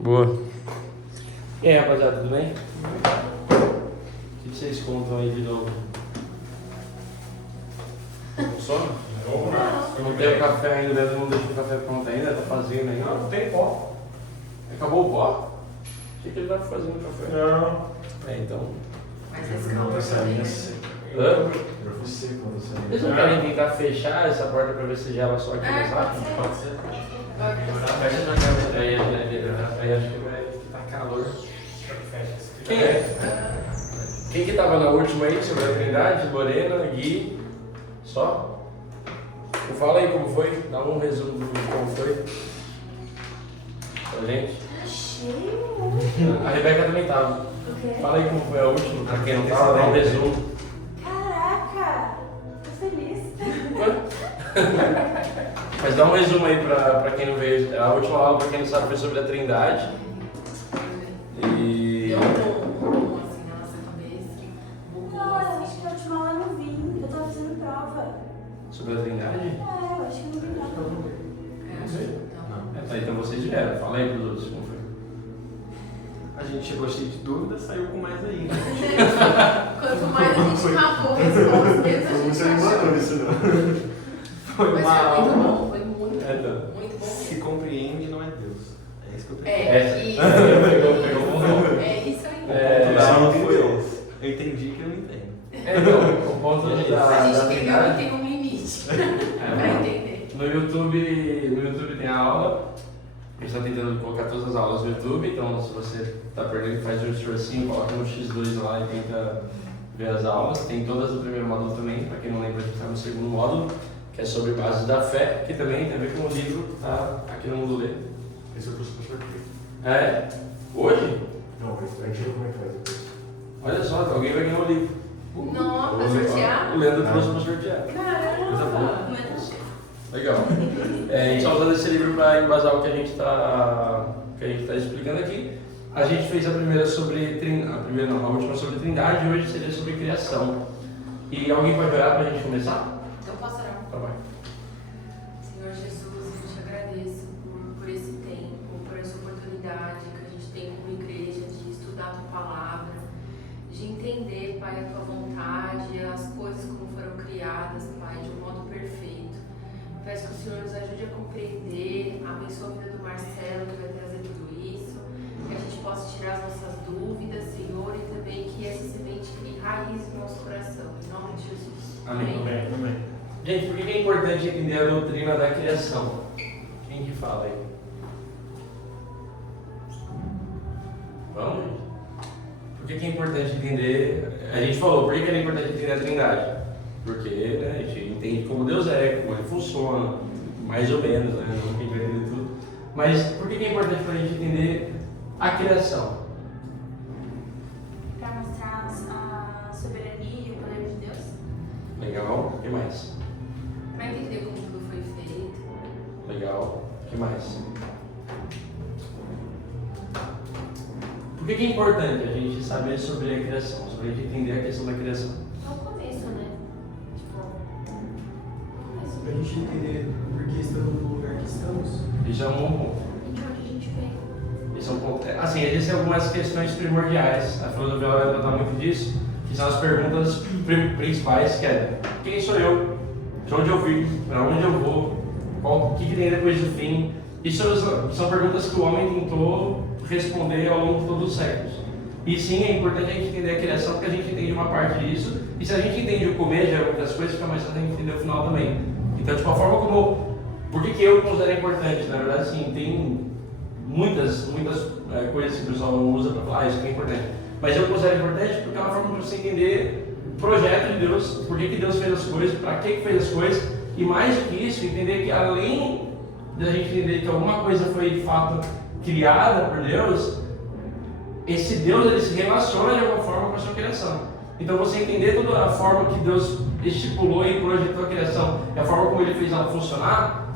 Boa. E aí, rapaziada, tudo bem? O que vocês contam aí de novo? Com sono? Não tem o café ainda, não deixou o café pronto ainda, tá fazendo ainda? Não tem pó. Acabou o pó? Achei que ele tava fazendo café. Não. Então. Mas esse calor também, né? Hã? Eu fui seco quando você. Vocês não querem tentar fechar essa porta pra ver se gela só aqui mais rápido? Pode ser. Fecha na câmera aí, aí acho que vai estar calor. Quem que tava na última aí sobre a Trindade? Lorena, Gui, só? Fala aí como foi, dá um resumo do como foi pra gente. A Rebeca também tava. Fala aí como foi a última, pra quem não tava, dá um resumo. Caraca, tô feliz. Mas dá um resumo aí pra quem não veio. A última aula, pra quem não sabe, foi sobre a Trindade. E... Deu um assim na nossa cabeça. Não, eu acho que a última aula eu não vim. Eu tava fazendo prova. Sobre a Trindade? Eu acho que eu não vim nada. Então vocês vieram, fala aí pros outros como foi. A gente chegou cheio de dúvidas, saiu com mais ainda. Quanto mais a gente rapou respostas, menos a gente Você não achou. mandou isso, não. Foi Mas uma foi muito aula. bom, foi muito bom. Se compreende, não é Deus. É isso que eu tenho. É isso aí. Não foi Deus. Eu entendi que eu não entendo. Então, o ponto A da gente entendeu que Trindade. tem um limite pra entender. No YouTube tem a aula. A gente está tentando colocar todas as aulas no YouTube, então se você está perdendo, faz um esforcinho, coloca no X2 lá e tenta ver as aulas. Tem todas do primeiro módulo também, para quem não lembra, a gente está no segundo módulo, que é sobre bases da fé, que também tem a ver com o livro que está aqui no Mundo Ler. Esse eu trouxe para sorteio. É? Hoje? Não, a gente viu como é que faz depois. Olha só, alguém vai ganhar o livro. Não, pra sortear? O Leandro trouxe para sortear. Caramba! Legal. A gente está usando esse livro para embasar o que a gente está explicando aqui. A gente fez a primeira sobre a última sobre Trindade e hoje seria sobre criação. E alguém pode orar para a gente começar? Então posso orar? Tá bem. Senhor Jesus, eu te agradeço por esse tempo, por essa oportunidade que a gente tem como igreja de estudar a tua palavra, de entender, Pai, a tua vontade, as coisas como foram criadas, Pai, de um modo perfeito. Peço que o Senhor nos ajude a compreender, abençoe a vida do Marcelo que vai trazer tudo isso, que a gente possa tirar as nossas dúvidas, Senhor, e também que essa semente crie raiz no nosso coração. Em nome de Jesus. Amém. Gente, por que é importante entender a doutrina da criação? Quem que fala aí? Vamos, gente? Por que é importante entender? A gente falou, por que é importante entender a Trindade? Porque né, a gente entende como Deus é, como ele funciona, mais ou menos, né? Não tem que entender tudo. Mas por que é importante para a gente entender a criação? Pra mostrar a soberania e o poder de Deus. Legal. O que mais? Para entender como tudo foi feito. Legal. O que mais? Por que é importante a gente saber sobre a criação, sobre a gente entender a questão da criação? É o começo, né? Pra gente entender por que estamos no lugar que estamos. Isso é um bom ponto. De onde a gente veio. Esse é um ponto. Assim, existem algumas questões primordiais. A filosofia vai tratar muito disso, que são as perguntas principais, que é quem sou eu? De onde eu vim? Para onde eu vou? O que tem depois do fim? Isso são perguntas que o homem tentou responder ao longo de todos os séculos. E sim, é importante a gente entender a criação, porque a gente entende uma parte disso, e se a gente entende o começo de algumas coisas, fica mais fácil a gente entender o final também. Então, tipo, a forma como... Por que eu considero importante? Na verdade, sim, tem muitas coisas que o pessoal usa para falar, isso que é importante. Mas eu considero importante porque é uma forma de você entender o projeto de Deus, por que Deus fez as coisas, para que fez as coisas, e mais do que isso, entender que além da gente entender que alguma coisa foi de fato criada por Deus, esse Deus ele se relaciona de alguma forma com a sua criação. Então você entender toda a forma que Deus estipulou e projetou a criação, e a forma como ele fez ela funcionar,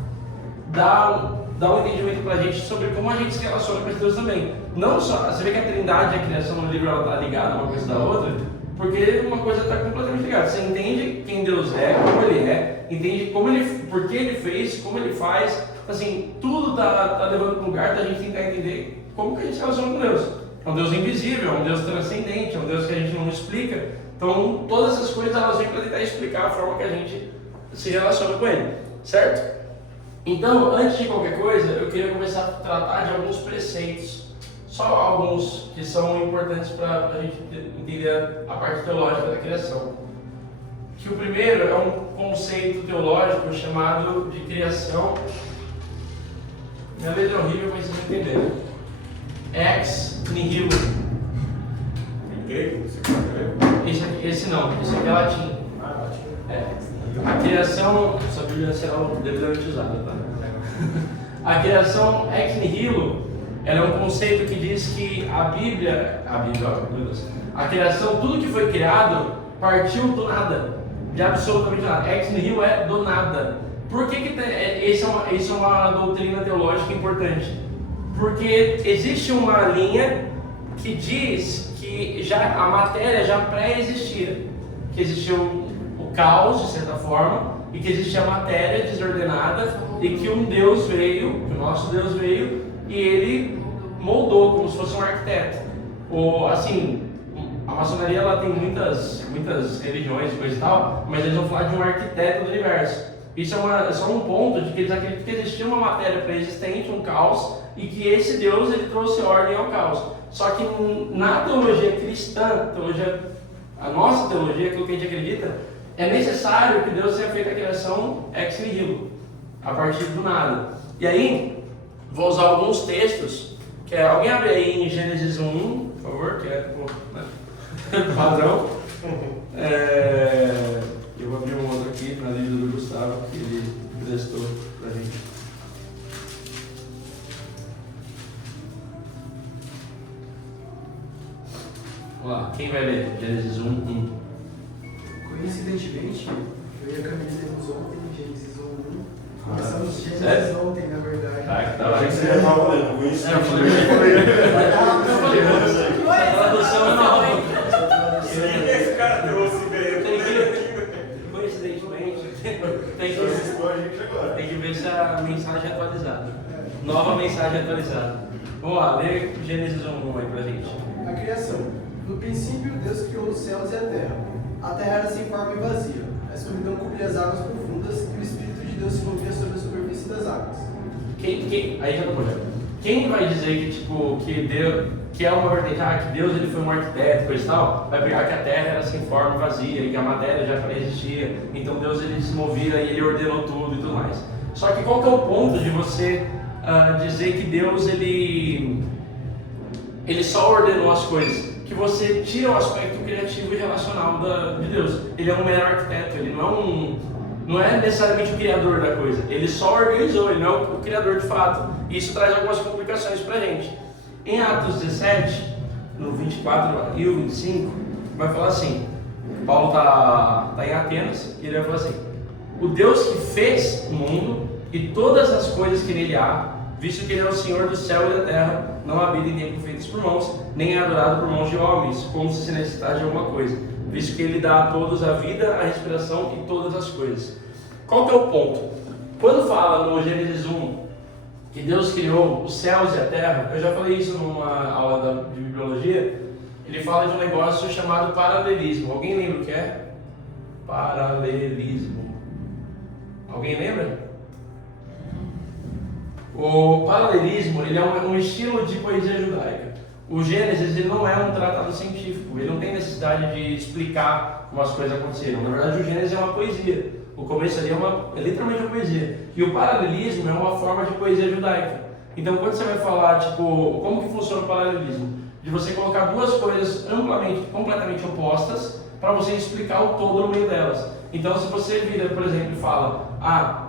dá um entendimento pra gente sobre como a gente se relaciona com esse Deus também. Não só, você vê que a Trindade e a criação no livro ela tá ligada uma coisa da outra, porque uma coisa está completamente ligada. Você entende quem Deus é, como ele é, entende por que ele fez, como ele faz, assim, tudo tá levando para um lugar da gente tentar entender como que a gente se relaciona com Deus. É um Deus invisível, é um Deus transcendente, é um Deus que a gente não explica. Então, todas essas coisas elas vêm para tentar explicar a forma que a gente se relaciona com Ele, certo? Então, antes de qualquer coisa, eu queria começar a tratar de alguns preceitos, só alguns que são importantes para a gente entender a parte teológica da criação. Que o primeiro é um conceito teológico chamado de criação. Minha letra é horrível, mas vocês entenderam. Ex nihilo. Em grego? Você fala grego? Esse não, esse aqui é latim. Ah, latim. A criação, essa Bíblia será devidamente usada, tá? A criação ex nihilo, ela é um conceito que diz que a criação, tudo que foi criado, partiu do nada, de absolutamente nada. Ex nihilo é do nada. Por que isso é uma doutrina teológica importante? Porque existe uma linha que diz que a matéria já pré-existia, que existiu o caos, de certa forma, e que existia a matéria desordenada, e que um Deus veio, que o nosso Deus veio, e ele moldou como se fosse um arquiteto. Ou assim, a maçonaria ela tem muitas religiões e coisa e tal, mas eles vão falar de um arquiteto do universo. Isso é só um ponto de que eles acreditam que existia uma matéria pré-existente, um caos, e que esse Deus ele trouxe ordem ao caos. Só que na teologia cristã, a nossa teologia, aquilo que a gente acredita, é necessário que Deus tenha feito a criação ex nihilo, a partir do nada. E aí, vou usar alguns textos, alguém abre aí em Gênesis 1, por favor, que é padrão. Eu vou abrir um outro aqui na livro do Gustavo, que ele prestou pra gente. Vamos lá, quem vai ler? Gênesis 1. Coincidentemente, eu e a Camila lemos ontem Gênesis 1. Começamos Gênesis sério? ontem, na verdade. Achei que você já estava lendo com isso. Eu falei, essa tradução é nova. Esse cara trouxe Coincidentemente, agora. tem que ver se a mensagem é atualizada. Nova mensagem atualizada. Vamos lá, lê Gênesis 1 aí pra gente. A criação. No princípio, Deus criou os céus e a terra. A terra era sem forma e vazia. A escuridão cobria as águas profundas e o Espírito de Deus se movia sobre a superfície das águas. Aí já não pode. Quem vai dizer que Deus, que é uma vertente, que Deus ele foi um arquiteto, coisa e tal, vai pegar que a terra era sem forma e vazia e que a matéria já existia, então Deus ele se movia e ele ordenou tudo e tudo mais. Só que qual que é o ponto de você dizer que Deus ele só ordenou as coisas? Que você tira o aspecto criativo e relacional de Deus. Ele é um mero arquiteto, ele não é necessariamente o criador da coisa, ele só organizou, ele não é o criador de fato. E isso traz algumas complicações pra gente. Em Atos 17, no 24 e o 25, vai falar assim, Paulo está em Atenas, e ele vai falar assim, o Deus que fez o mundo e todas as coisas que nele há, visto que ele é o Senhor do céu e da terra, não habita em templo feitos por mãos, nem é adorado por mãos de homens, como se necessitasse de alguma coisa, visto que ele dá a todos a vida, a respiração e todas as coisas. Qual que é o ponto? Quando fala no Gênesis 1 que Deus criou os céus e a terra, eu já falei isso numa aula de bibliologia, ele fala de um negócio chamado paralelismo. Alguém lembra o que é? Paralelismo. Alguém lembra? O paralelismo ele é um estilo de poesia judaica. O Gênesis ele não é um tratado científico, ele não tem necessidade de explicar como as coisas aconteceram. Na verdade, o Gênesis é uma poesia. O começo ali é literalmente uma poesia. E o paralelismo é uma forma de poesia judaica. Então, quando você vai falar, como que funciona o paralelismo? De você colocar duas coisas completamente opostas para você explicar o todo no meio delas. Então, se você vira, por exemplo, e fala,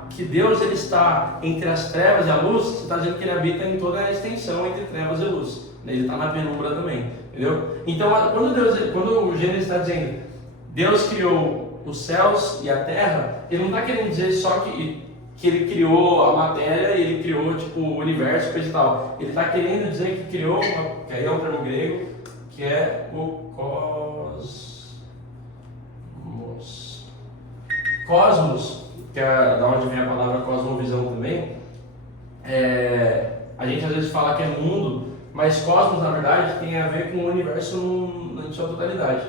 que Deus ele está entre as trevas e a luz, você está dizendo que ele habita em toda a extensão entre trevas e luz. Ele está na penumbra também, entendeu? Então, quando o Gênesis está dizendo Deus criou os céus e a terra, ele não está querendo dizer só que ele criou a matéria e ele criou o universo, coisa e tal. Ele está querendo dizer que criou, que aí é um termo grego, que é o cosmos, que é da onde vem a palavra cosmovisão também. A gente às vezes fala que é mundo, Mas cosmos, na verdade, tem a ver com o universo em sua totalidade.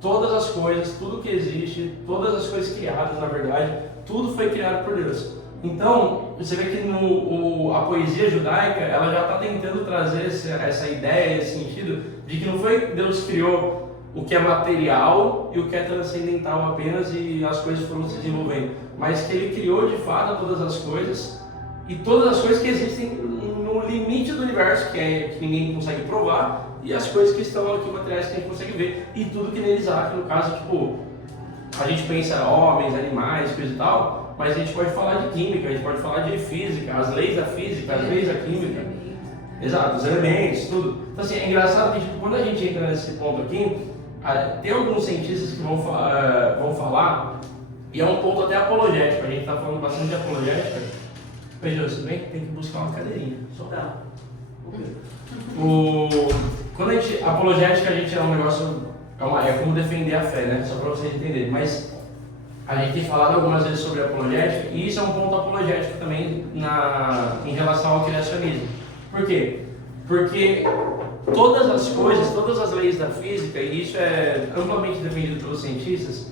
Todas as coisas, tudo que existe, todas as coisas criadas, na verdade, tudo foi criado por Deus. Então, você vê que a poesia judaica, ela já está tentando trazer essa ideia, esse sentido, de que não foi Deus que criou o que é material e o que é transcendental apenas e as coisas foram se desenvolvendo, mas que Ele criou de fato todas as coisas e todas as coisas que existem no limite do universo, que ninguém consegue provar, e as coisas que estão aqui materiais que a gente consegue ver, e tudo que neles há, que no caso, tipo, a gente pensa homens, animais, coisa e tal, mas a gente pode falar de química, a gente pode falar de física, as leis da física, as leis da química, exato, os elementos, tudo. Então assim, é engraçado que tipo, quando a gente entra nesse ponto aqui, tem alguns cientistas que vão falar, e é um ponto até apologético, a gente está falando bastante de apologética. Veja, você bem que tem que buscar uma cadeirinha, só Tá. Quando a gente, apologética, a gente é um negócio, é como defender a fé, né? Só para vocês entenderem. Mas a gente tem falado algumas vezes sobre apologética, e isso é um ponto apologético também em relação ao criacionismo. Por quê? Porque todas as coisas, todas as leis da física, e isso é amplamente defendido pelos cientistas,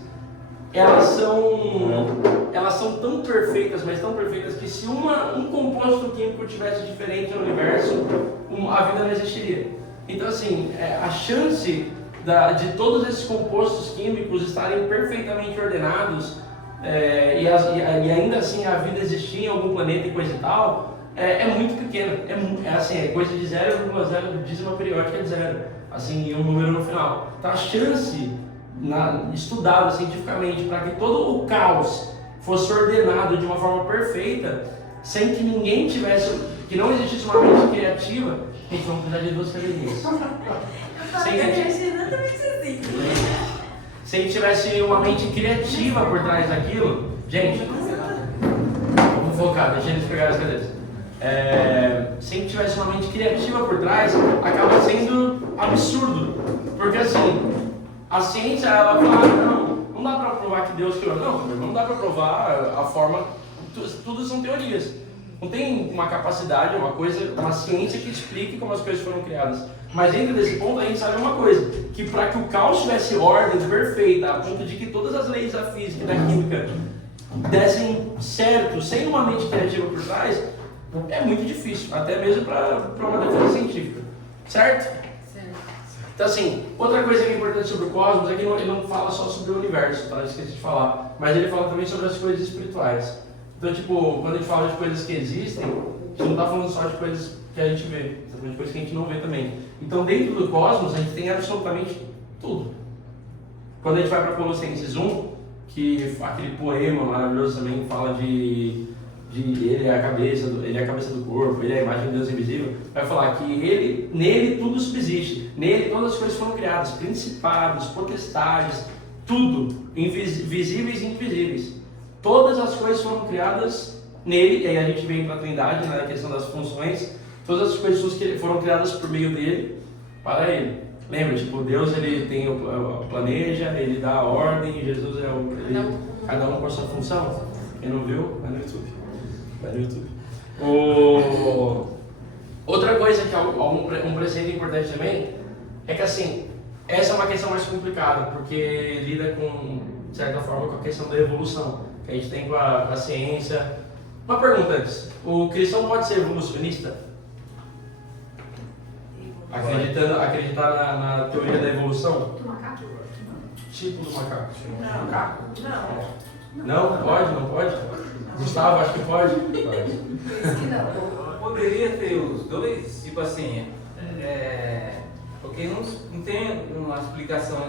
elas são tão perfeitas, mas tão perfeitas, que se um composto químico tivesse diferente no universo, a vida não existiria. Então assim, a chance de todos esses compostos químicos estarem perfeitamente ordenados e ainda assim a vida existir em algum planeta e coisa e tal, é muito pequena. É coisa de 0,0 dízima periódica de zero, assim, e um número no final. Então a chance estudada cientificamente para que todo o caos fosse ordenado de uma forma perfeita, sem que ninguém tivesse, que não existisse uma mente criativa, a gente vai precisar de 2 cadeirinhas. Se a gente tivesse uma mente criativa por trás daquilo, gente, vamos focar, deixa eles pegarem as cadeiras. Se a gente tivesse uma mente criativa por trás, acaba sendo absurdo, porque assim, a ciência, ela fala, não dá para provar que Deus criou. Não dá para provar a forma, tudo são teorias. Não tem uma capacidade, uma ciência que explique como as coisas foram criadas. Mas dentro desse ponto a gente sabe uma coisa, que para que o caos tivesse ordem perfeita, a ponto de que todas as leis da física e da química dessem certo, sem uma mente criativa por trás, é muito difícil, até mesmo para uma defesa científica. Certo? Então assim, outra coisa que é importante sobre o cosmos é que ele não fala só sobre o universo, tá? Eu esqueci de falar, mas ele fala também sobre as coisas espirituais. Então tipo, quando a gente fala de coisas que existem, a gente não está falando só de coisas que a gente vê, está falando de coisas que a gente não vê também. Então dentro do cosmos a gente tem absolutamente tudo. Quando a gente vai para Colossenses 1, que aquele poema maravilhoso também fala de ele é a cabeça do corpo, ele é a imagem de Deus invisível, vai falar que nele tudo subsiste, nele todas as coisas foram criadas, principados, potestades, tudo, visíveis e invisíveis. Todas as coisas foram criadas nele, e aí a gente vem para a Trindade, na questão das funções, todas as coisas que foram criadas por meio dele, para ele. Lembra, tipo, Deus ele tem o planeja, ele dá a ordem, Jesus cada um com a sua função. Quem não viu, vai no YouTube. Outra coisa que é um precedente importante também é que assim, essa é uma questão mais complicada, porque lida com, de certa forma, com a questão da evolução que a gente tem com a ciência. Uma pergunta antes, o cristão pode ser evolucionista? Acreditar na teoria da evolução? Do macaco? Tipo do macaco. Não. Macaco? Não. Não? Pode? Não pode? Gustavo, acho que pode. Poderia ter os dois, tipo assim, porque não tem uma explicação,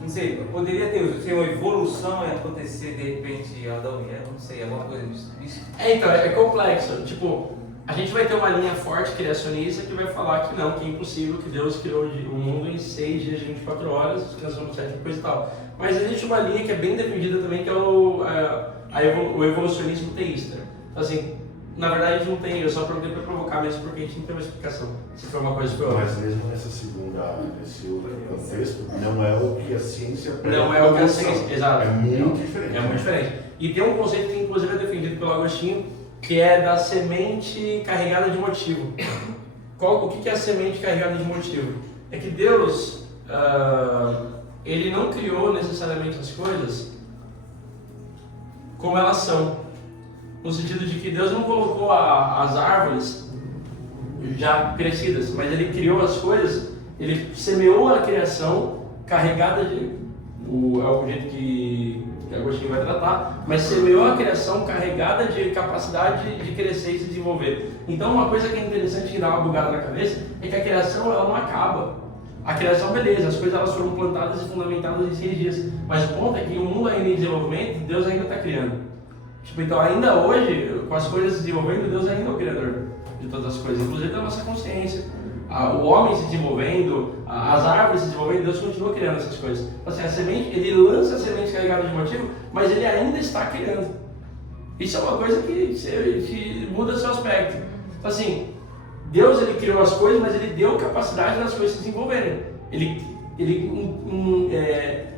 não sei, poderia ter uma evolução e acontecer de repente Adão e Eva, não sei, alguma coisa disso. Então, é complexo, tipo, a gente vai ter uma linha forte criacionista que vai falar que não, que é impossível, que Deus criou o mundo em 6 dias de 24 horas, descansou no 7, coisa e tal. Mas existe uma linha que é bem defendida também, que é o evolucionismo teísta. Então assim, na verdade a gente não tem, eu só perguntei para provocar mesmo, porque a gente não tem uma explicação. Se foi uma coisa que foi outra. Mas mesmo nesse outro contexto, não é o que a ciência não é o que a ciência, exato. É muito diferente. É muito diferente. E tem um conceito que inclusive é defendido pelo Agostinho, que é da semente carregada de motivo. o que é a semente carregada de motivo? É que Deus, Ele não criou necessariamente as coisas como elas são. No sentido de que Deus não colocou as árvores já crescidas, mas Ele criou as coisas, Ele semeou a criação carregada de... é o jeito que Agostinho vai tratar, mas semeou a criação carregada de capacidade de crescer e se desenvolver. Então uma coisa que é interessante que dá uma bugada na cabeça é que a criação ela não acaba. A criação, beleza, as coisas elas foram plantadas e fundamentadas em 6 dias, mas o ponto é que o mundo ainda em desenvolvimento, Deus ainda está criando. Tipo, então ainda hoje, com as coisas se desenvolvendo, Deus ainda é o criador de todas as coisas, inclusive da nossa consciência. O homem se desenvolvendo, as árvores se desenvolvendo, Deus continua criando essas coisas. Então, assim, a semente, ele lança a semente carregada de motivo, mas ele ainda está criando. Isso é uma coisa que muda seu aspecto. Então, assim, Deus ele criou as coisas, mas ele deu capacidade das coisas se desenvolverem. Ele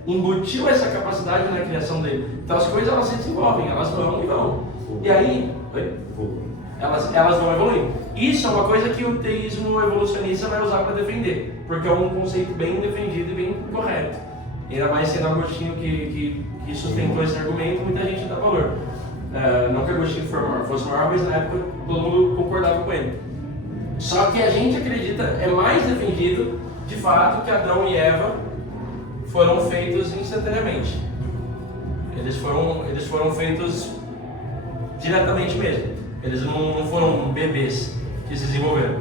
embutiu essa capacidade na criação dele. Então as coisas elas se desenvolvem, elas vão e vão. E aí, elas vão evoluindo. Isso é uma coisa que o teísmo evolucionista vai usar para defender, porque é um conceito bem defendido e bem correto. Ainda mais sendo Agostinho que sustentou esse argumento, muita gente dá valor. Não que Agostinho fosse maior, mas na época todo mundo concordava com ele. Só que a gente acredita, é mais defendido, de fato, que Adão e Eva foram feitos instantaneamente. Eles foram feitos diretamente mesmo. Eles não foram bebês que se desenvolveram.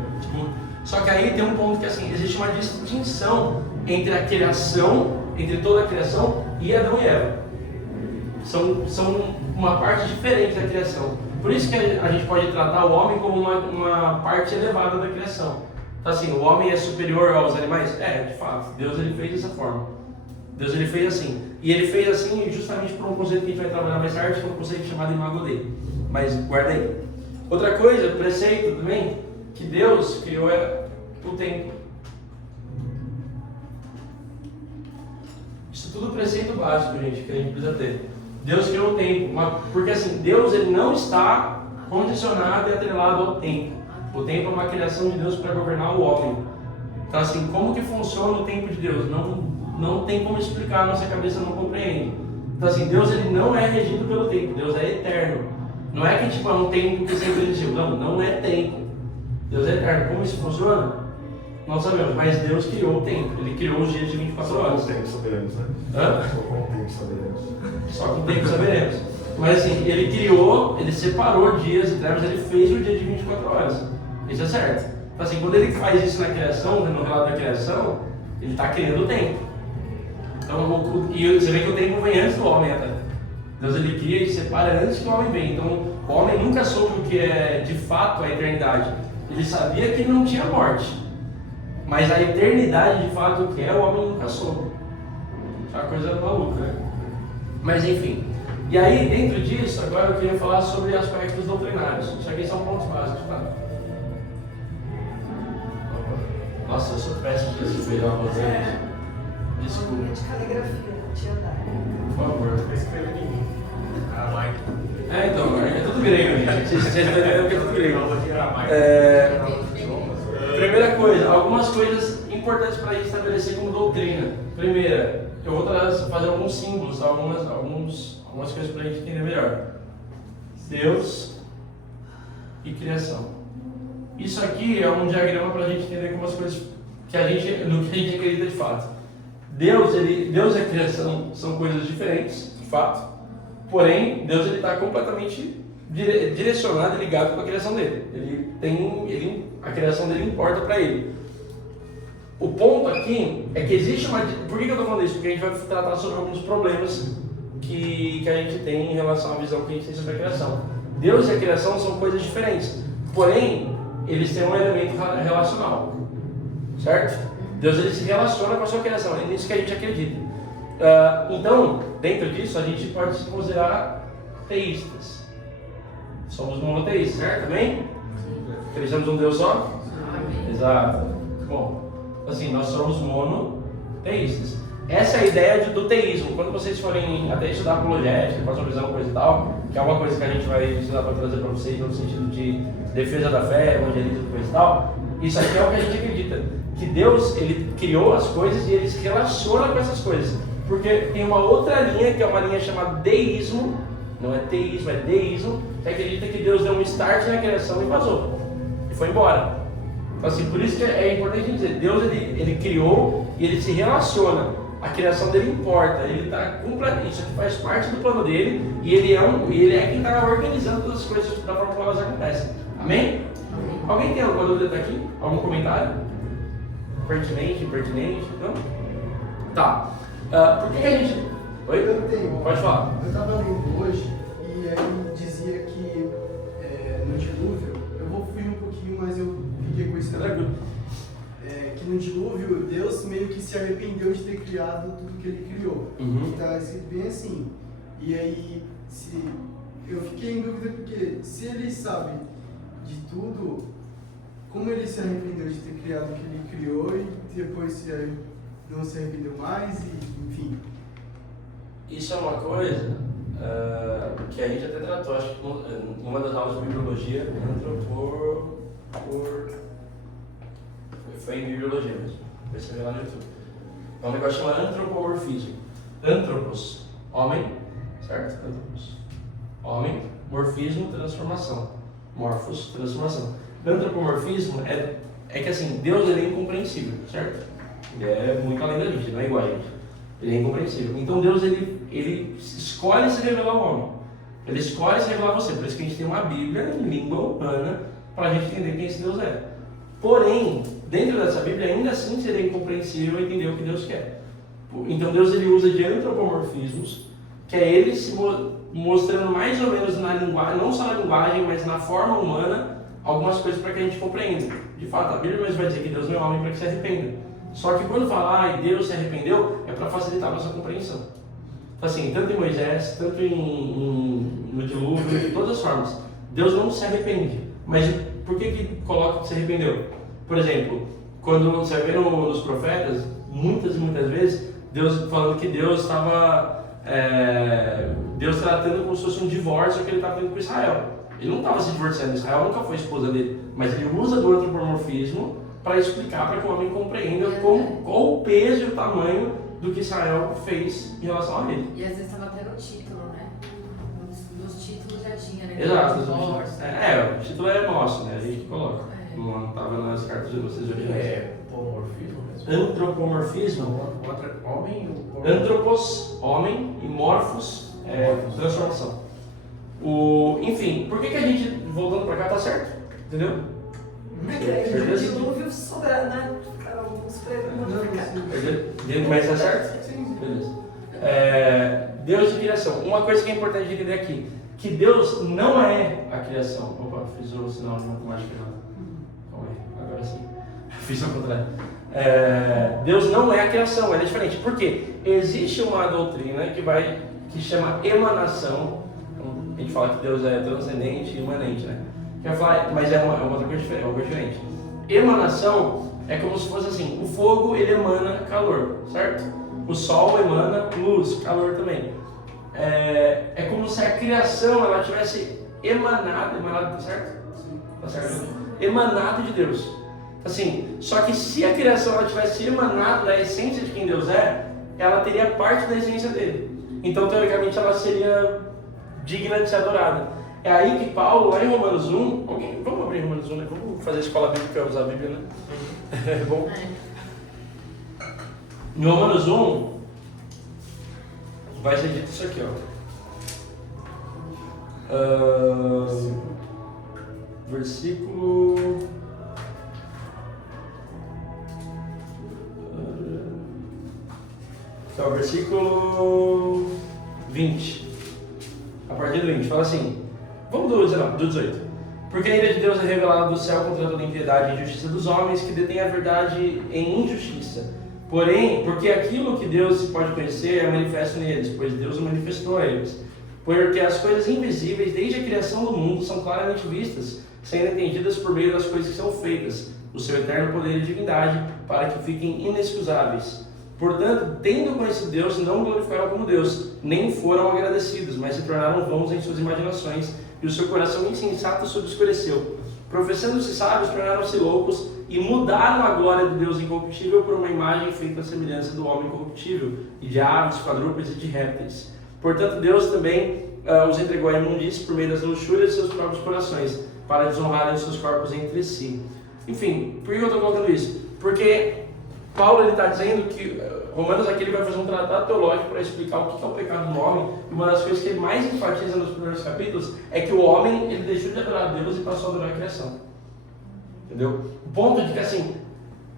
Só que aí tem um ponto que assim, existe uma distinção entre a criação, entre toda a criação e Adão e Eva. São uma parte diferente da criação. Por isso que a gente pode tratar o homem como uma parte elevada da criação. Então assim, o homem é superior aos animais? De fato, Deus ele fez dessa forma. Deus ele fez assim. E ele fez assim justamente por um conceito que a gente vai trabalhar mais tarde, que é um conceito chamado Imago Dei. Mas guarda aí. Outra coisa, preceito também, que Deus criou é o tempo. Isso tudo preceito básico, gente, que a gente precisa ter. Deus criou o tempo, porque assim, Deus ele não está condicionado e atrelado ao tempo. O tempo é uma criação de Deus para governar o homem. Então assim, como que funciona o tempo de Deus? Não tem como explicar, a nossa cabeça não compreende. Então assim, Deus ele não é regido pelo tempo, Deus é eterno. Não é que tipo, é um tempo que sempre existiu, não é tempo. Deus é eterno. Como isso funciona? Não sabemos, mas Deus criou o tempo, Ele criou os dias de 24 horas. Só com o tempo saberemos, né? Só com o tempo saberemos. Só com o tempo saberemos. Mas assim, Ele criou, Ele separou dias e trevas, Ele fez o dia de 24 horas. Isso é certo. Então assim, quando Ele faz isso na criação, no relato da criação, Ele está criando o tempo. Então, e você vê que o tempo vem antes do homem até. Deus Ele cria e separa antes que o homem vem. Então, o homem nunca soube o que é de fato a eternidade. Ele sabia que não tinha morte. Mas a eternidade, de fato, o que é, o homem nunca soube. É uma coisa maluca, né? Mas enfim. E aí, dentro disso, agora eu queria falar sobre aspectos doutrinários. Isso aqui são pontos básicos, tá? Nossa, eu sou péssimo para escrever uma coisa. Desculpa. De caligrafia, tia Dai. Por favor. Escreve em mim. Então, é tudo grego, gente. Vocês entenderam que é tudo grego. Primeira coisa, algumas coisas importantes para a gente estabelecer como doutrina. Primeira, eu vou fazer alguns símbolos, algumas coisas para a gente entender melhor. Deus e criação. Isso aqui é um diagrama para a gente entender como as coisas no que a gente acredita de fato. Deus e a criação são coisas diferentes, de fato. Porém, Deus está completamente direcionado e ligado com a criação dele. A criação dele importa para ele. O ponto aqui é que existe uma... Por que eu estou falando isso? Porque a gente vai tratar sobre alguns problemas que a gente tem em relação à visão que a gente tem sobre a criação. Deus e a criação são coisas diferentes. Porém, eles têm um elemento relacional. Certo? Deus ele se relaciona com a sua criação. É nisso que a gente acredita. Então, dentro disso, a gente pode se considerar teístas. Somos monoteístas, certo? Também? Acreditamos um Deus só? Amém. Exato. Bom, assim, nós somos monoteístas. Essa é a ideia do teísmo. Quando vocês forem até estudar apologética, cosmovisão, coisa e tal, que é uma coisa que a gente vai estudar para trazer para vocês no sentido de defesa da fé, evangelismo, coisa e tal, Isso aqui é o que a gente acredita, que Deus, ele criou as coisas e ele se relaciona com essas coisas. Porque tem uma outra linha, que é uma linha chamada deísmo, não é teísmo, é deísmo, que acredita que Deus deu um start na criação e vazou, e foi embora. Então assim, por isso que é importante a gente dizer, Deus ele criou e ele se relaciona, a criação dele importa, ele está completo, isso aqui faz parte do plano dele, e ele é quem está organizando todas as coisas da forma como elas acontecem. Amém? Alguém tem alguma dúvida aqui? Algum comentário? Pertinente, impertinente? Não? Tá. Por que a gente... Oi? Eu tenho. Pode falar. Eu estava lendo hoje e aí dizia que no dilúvio, eu vou fugir um pouquinho, mas eu fiquei com isso Tranquilo. Que no dilúvio Deus meio que se arrependeu de ter criado tudo que ele criou. Uhum. Está escrito bem assim. E aí, eu fiquei em dúvida porque se ele sabe de tudo, como ele se arrependeu de ter criado o que ele criou e depois não se arrependeu mais, e, enfim. Isso é uma coisa que a gente até tratou, acho que numa das aulas de bibliologia, foi em bibliologia mesmo, vai ser lá no YouTube. É um negócio chamado antropomorfismo. Antropos, homem, certo? Antropos. Homem, morfismo, transformação. Morfos, transformação. Antropomorfismo é que assim, Deus ele é incompreensível, certo? Ele é muito além da gente, não é igual a gente. Ele é incompreensível. Então Deus ele escolhe se revelar ao homem. Ele escolhe se revelar a você. Por isso que a gente tem uma Bíblia em língua humana para a gente entender quem esse Deus é. Porém, dentro dessa Bíblia ainda assim seria incompreensível entender o que Deus quer. Então Deus ele usa de antropomorfismos, que é ele se mostrando mais ou menos na linguagem, não só na linguagem, mas na forma humana, algumas coisas para que a gente compreenda. De fato, a Bíblia mesmo vai dizer que Deus não é homem para que se arrependa. Só que quando fala, Deus se arrependeu, é para facilitar a nossa compreensão. Então, assim, tanto em Moisés, tanto no dilúvio, de todas as formas, Deus não se arrepende. Mas por que coloca que se arrependeu? Por exemplo, quando você vê nos profetas, muitas e muitas vezes, Deus falando que Deus estava Deus tratando como se fosse um divórcio que ele estava tendo com Israel. Ele não estava se divorciando, Israel nunca foi esposa dele, mas ele usa do antropomorfismo para explicar, para que o homem compreenda qual o peso e o tamanho do que Israel fez em relação a ele. E às vezes estava até no título, né? Nos títulos já tinha, né? Exato. O título é nosso, né? A gente que coloca. Não estava nas cartas de vocês originais. É pomorfismo mesmo? Antropomorfismo. Homem? Antropos, homem, e morfos, transformação. Enfim, por que a gente, voltando para cá, tá certo? Entendeu? O dilúvio sobra, né? Alguns pregam. Mas tá certo? Sim. Beleza. Deus de criação. Uma coisa que é importante entender aqui, que Deus não é a criação. Opa, fiz o sinal de matemática errado. Calma aí, agora sim. Fiz ao contrário. Deus não é a criação, ela é diferente. Por quê? Existe uma doutrina que chama emanação. A gente fala que Deus é transcendente e imanente, né? Mas é uma outra coisa diferente. Emanação é como se fosse assim: o fogo ele emana calor, certo? O sol emana luz, calor também. É como se a criação ela tivesse emanado, certo? Tá certo? Emanado de Deus. Assim, só que se a criação ela tivesse emanado da essência de quem Deus é, ela teria parte da essência dele. Então, teoricamente, ela seria digna de ser adorada. É aí que Paulo, lá em Romanos 1, vamos abrir Romanos 1, né? Vamos fazer a escola bíblica, usar a Bíblia, né? É bom. Em Romanos 1, vai ser dito isso aqui, ó. Versículo... Então, versículo 20. A partir do 20, fala assim. Vamos do 18. Porque a ira de Deus é revelada do céu contra toda impiedade e injustiça dos homens que detêm a verdade em injustiça. Porém, porque aquilo que Deus se pode conhecer é manifesto neles, pois Deus o manifestou a eles. Porque as coisas invisíveis desde a criação do mundo são claramente vistas, sendo entendidas por meio das coisas que são feitas, o seu eterno poder e divindade, para que fiquem inexcusáveis. Portanto, tendo conhecido Deus, não glorificaram como Deus, nem foram agradecidos, mas se tornaram vãos em suas imaginações, e o seu coração insensato se obscureceu. professando-se sábios, tornaram-se loucos e mudaram a glória de Deus incorruptível por uma imagem feita à semelhança do homem corruptível, e de aves, quadrúpedes e de répteis. Portanto, Deus também os entregou à imundície por meio das luxúrias de seus próprios corações, para desonrarem os seus corpos entre si. Enfim, por que eu estou colocando isso? Porque Paulo está dizendo que Romanos aqui ele vai fazer um tratado teológico para explicar o que é o pecado do homem, e uma das coisas que ele mais enfatiza nos primeiros capítulos é que o homem ele deixou de adorar Deus e passou a adorar a criação. Entendeu? O ponto de que assim,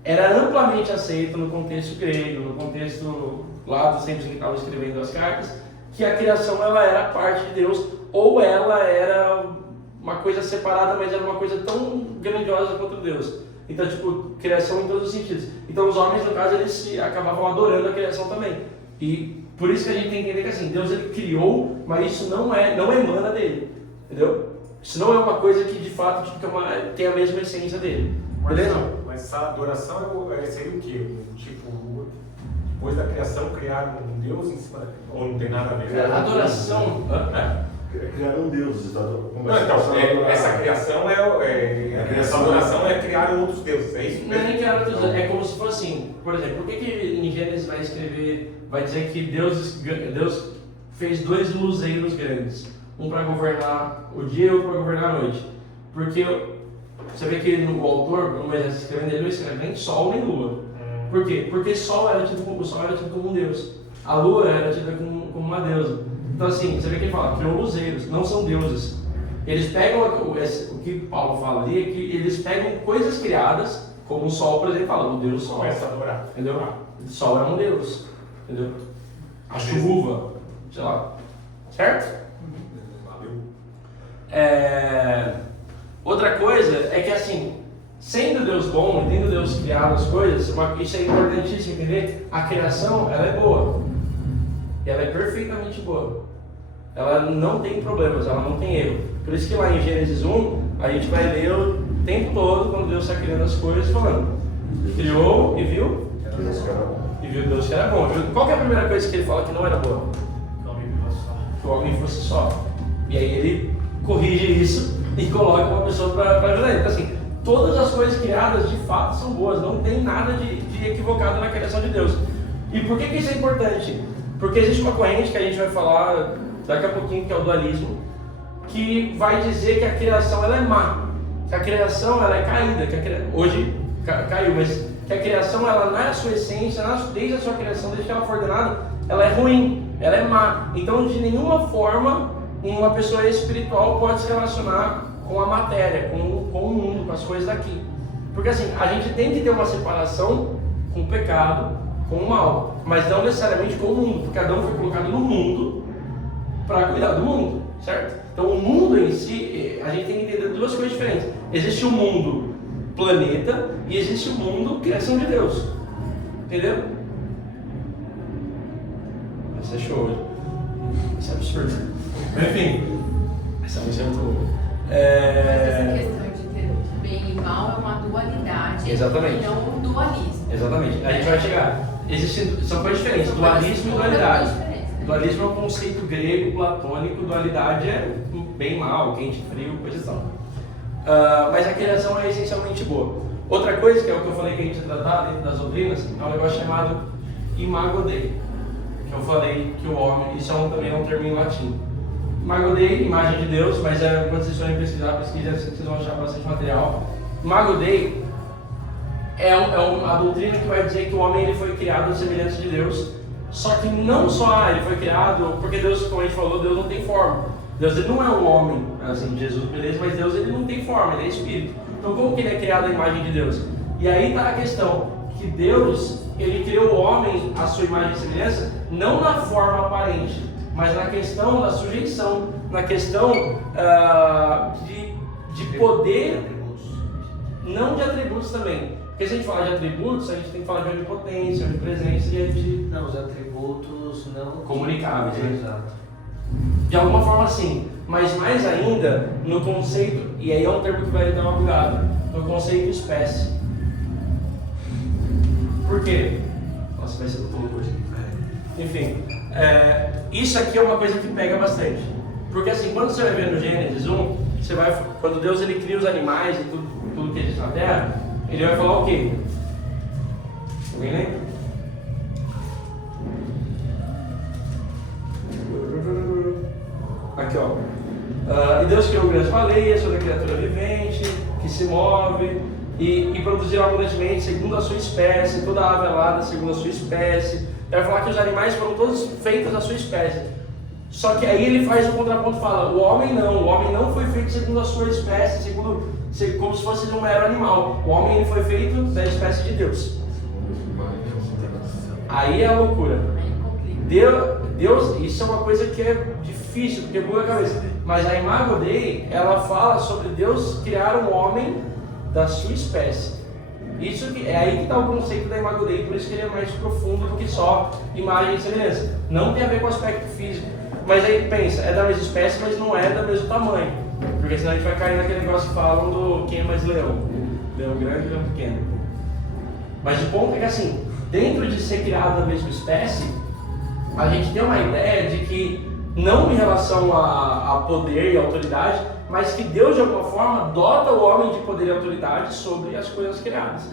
era amplamente aceito no contexto grego, no contexto lá dos tempos que estavam escrevendo as cartas, que a criação ela era parte de Deus, ou ela era uma coisa separada, mas era uma coisa tão grandiosa quanto Deus. Então, tipo, criação em todos os sentidos. Então, os homens, no caso, eles acabavam adorando a criação também. E por isso que a gente tem que entender que assim, Deus ele criou, mas isso não emana dele. Entendeu? Isso não é uma coisa que de fato tipo, tem a mesma essência dele. Beleza? Mas essa adoração seria o quê? Tipo, depois da criação criaram um Deus em cima, ou não tem nada a ver? A adoração. Criaram deuses. Não, então, essa criação essa adoração é criar outros deuses, é isso mesmo? Não é nem criar outros deuses, é como se fosse assim, por exemplo, por que em Gênesis vai dizer que Deus fez 2 luzeiros grandes, um para governar o dia e outro para governar a noite? Porque você vê que o autor, quando Moisés escrevendo, ele não escreve nem sol nem lua. Por quê? Porque o sol era tido como um deus, a lua era tida como uma deusa. Então assim, você vê que ele fala, criou luzeiros, não são deuses. Eles pegam, o que Paulo fala ali é que eles pegam coisas criadas, como o sol, por exemplo, fala, o deus sol. Começa a adorar. Entendeu? O sol é um deus, entendeu? A chuva, sei lá. Certo? Valeu. Outra coisa é que assim, sendo Deus bom, tendo Deus criado as coisas, isso é importantíssimo entender, a criação, ela é boa. E ela é perfeitamente boa. Ela não tem problemas, ela não tem erro. Por isso que lá em Gênesis 1, a gente vai ler o tempo todo, quando Deus está criando as coisas, falando, criou e viu? E viu Deus que era bom. Qual que é a primeira coisa que ele fala que não era boa? Que o homem fosse só. E aí ele corrige isso e coloca uma pessoa para ajudar ele. Então assim, todas as coisas criadas de fato são boas, não tem nada de equivocado na criação de Deus. E por que isso é importante? Porque existe uma corrente que a gente vai falar daqui a pouquinho, que é o dualismo, que vai dizer que a criação ela é má, que a criação ela é caída, hoje caiu, mas que a criação ela na sua essência, desde a sua criação, desde que ela foi ordenada, ela é ruim, ela é má. Então de nenhuma forma uma pessoa espiritual pode se relacionar com a matéria, com o mundo, com as coisas daqui. Porque assim, a gente tem que ter uma separação com o pecado, com o mal, mas não necessariamente com o mundo, porque Adão foi colocado no mundo para cuidar do mundo, certo? Então o mundo em si, a gente tem que entender 2 coisas diferentes. Existe o mundo planeta e existe o mundo criação de Deus, entendeu? Isso é show, isso é absurdo. Enfim, essa música é muito boa. Essa questão de ter bem e mal é uma dualidade. Exatamente. E não um dualismo. Exatamente. A gente vai chegar. São coisas diferentes, dualismo e dualidade. Dualismo é um conceito grego, platônico, dualidade é bem mal, quente, frio, coisa e tal. Mas a criação é essencialmente boa. Outra coisa, que é o que eu falei que a gente ia tratar dentro das doutrinas, é um negócio chamado imago Dei. Que eu falei que o homem, isso também é um termo em latim. Imago Dei, imagem de Deus, mas quando vocês forem pesquisar, vocês vão achar bastante material. Imago Dei é a doutrina que vai dizer que o homem ele foi criado à semelhança de Deus, só que não só ele foi criado, porque Deus, como a gente falou, Deus não tem forma. Deus ele não é um homem, assim, Jesus, beleza, mas Deus ele não tem forma, ele é espírito. Então como que ele é criado à imagem de Deus? E aí está a questão, que Deus, ele criou o homem à sua imagem e semelhança, não na forma aparente, mas na questão da sujeição, na questão de poder, não de atributos também. Porque se a gente falar de atributos, a gente tem que falar de onipotência, onipresença e de... Não, os atributos não... comunicáveis, né? Exato. De alguma forma sim, mas mais ainda no conceito, e aí é um termo que vai dar uma bugada, no conceito espécie. Por quê? Nossa, vai ser todo hoje. Enfim, isso aqui é uma coisa que pega bastante. Porque assim, quando você vai ver no Gênesis 1, quando Deus ele cria os animais e tudo que existe na Terra, ele vai falar o quê? Alguém lembra? Aqui, ó. E Deus criou grandes baleias, toda criatura vivente, que se move e produzirá abundantemente segundo a sua espécie, toda ave alada segundo a sua espécie. Ele vai falar que os animais foram todos feitos da sua espécie. Só que aí ele faz o contraponto e fala, o homem não foi feito segundo a sua espécie, como se fosse um mero animal. O homem ele foi feito da espécie de Deus. Aí é a loucura. Deus, isso é uma coisa que é difícil, porque buga a cabeça. Mas a Imago Dei, ela fala sobre Deus criar um homem da sua espécie. Isso é aí que está o conceito da Imago Dei, por isso que ele é mais profundo do que só imagem e semelhança. Não tem a ver com o aspecto físico. Mas aí pensa, é da mesma espécie, mas não é do mesmo tamanho. Porque senão a gente vai cair naquele negócio que falam do quem é mais leão. Leão grande e leão pequeno. Mas o ponto é que assim, dentro de ser criado da mesma espécie, a gente tem uma ideia de que, não em relação a poder e autoridade, mas que Deus de alguma forma dota o homem de poder e autoridade sobre as coisas criadas.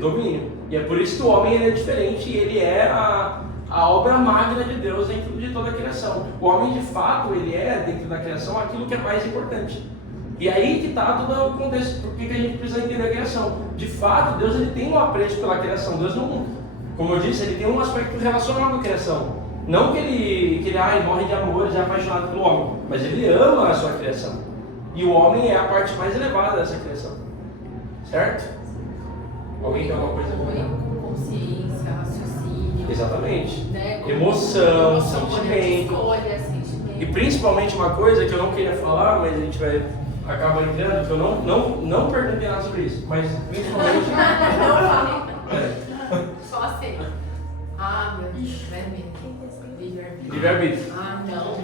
Domínio. E é por isso que o homem ele é diferente e ele é a obra magna de Deus dentro de toda a criação. O homem de fato, ele é dentro da criação aquilo que é mais importante. E aí que está todo o contexto, por que a gente precisa entender a criação. De fato, Deus ele tem um apreço pela criação. Deus não, como eu disse, ele tem um aspecto relacionado à criação. Não que ele morre de amor, ele é apaixonado pelo homem, mas ele ama a sua criação. E o homem é a parte mais elevada dessa criação. Certo? Alguém tem alguma coisa a comentar? Consciência, raciocínio. Exatamente. Né? Emoção, sentimento. Escolha, sentimento. E principalmente uma coisa que eu não queria falar, mas a gente vai acabar entrando, que eu não perguntei nada sobre isso, mas principalmente. Só assim. Ah, meu Deus, é mesmo. Livre-arbítrio. Ah, não.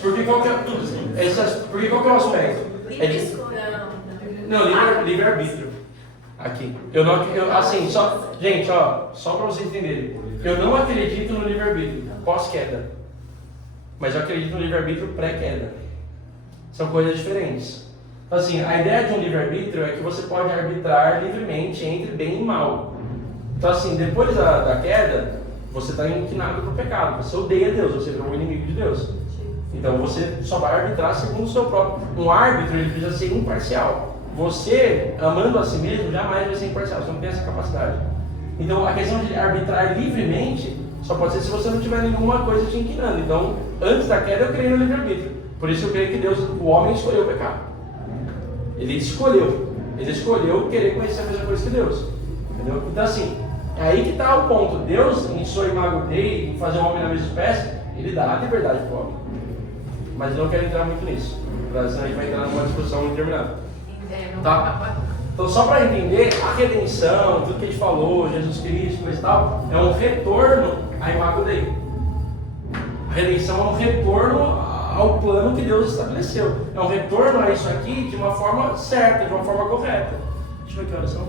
Porque qual que é o aspecto? Não, livre-arbítrio. Aqui. Gente, só para vocês entenderem. Eu não acredito no livre-arbítrio pós-queda. Mas eu acredito no livre-arbítrio pré-queda. São coisas diferentes. Então, assim, a ideia de um livre-arbítrio é que você pode arbitrar livremente entre bem e mal. Então, assim, depois da queda, você está inclinado para o pecado. Você odeia Deus, você é um inimigo de Deus. Então, você só vai arbitrar segundo o seu próprio. Um árbitro, ele precisa ser imparcial. Você, amando a si mesmo, jamais vai ser imparcial. Você não tem essa capacidade. Então, a questão de arbitrar livremente só pode ser se você não tiver nenhuma coisa te inclinando. Então, antes da queda, eu creio no livre-arbítrio. Por isso eu creio que Deus, o homem escolheu o pecado. Ele escolheu querer conhecer a mesma coisa que Deus. Entendeu? Então assim, é aí que está o ponto. Deus, em sua Imago Dei, em fazer o homem na mesma espécie, ele dá a liberdade para o homem. Mas eu não quero entrar muito nisso, senão a gente vai entrar numa discussão interminável. Tá? Então só para entender, a redenção, tudo que a gente falou, Jesus Cristo, coisa e tal, é um retorno à Imago Dei. A redenção é um retorno ao plano que Deus estabeleceu. É um retorno a isso aqui de uma forma certa, de uma forma correta. Deixa eu ver que horas são.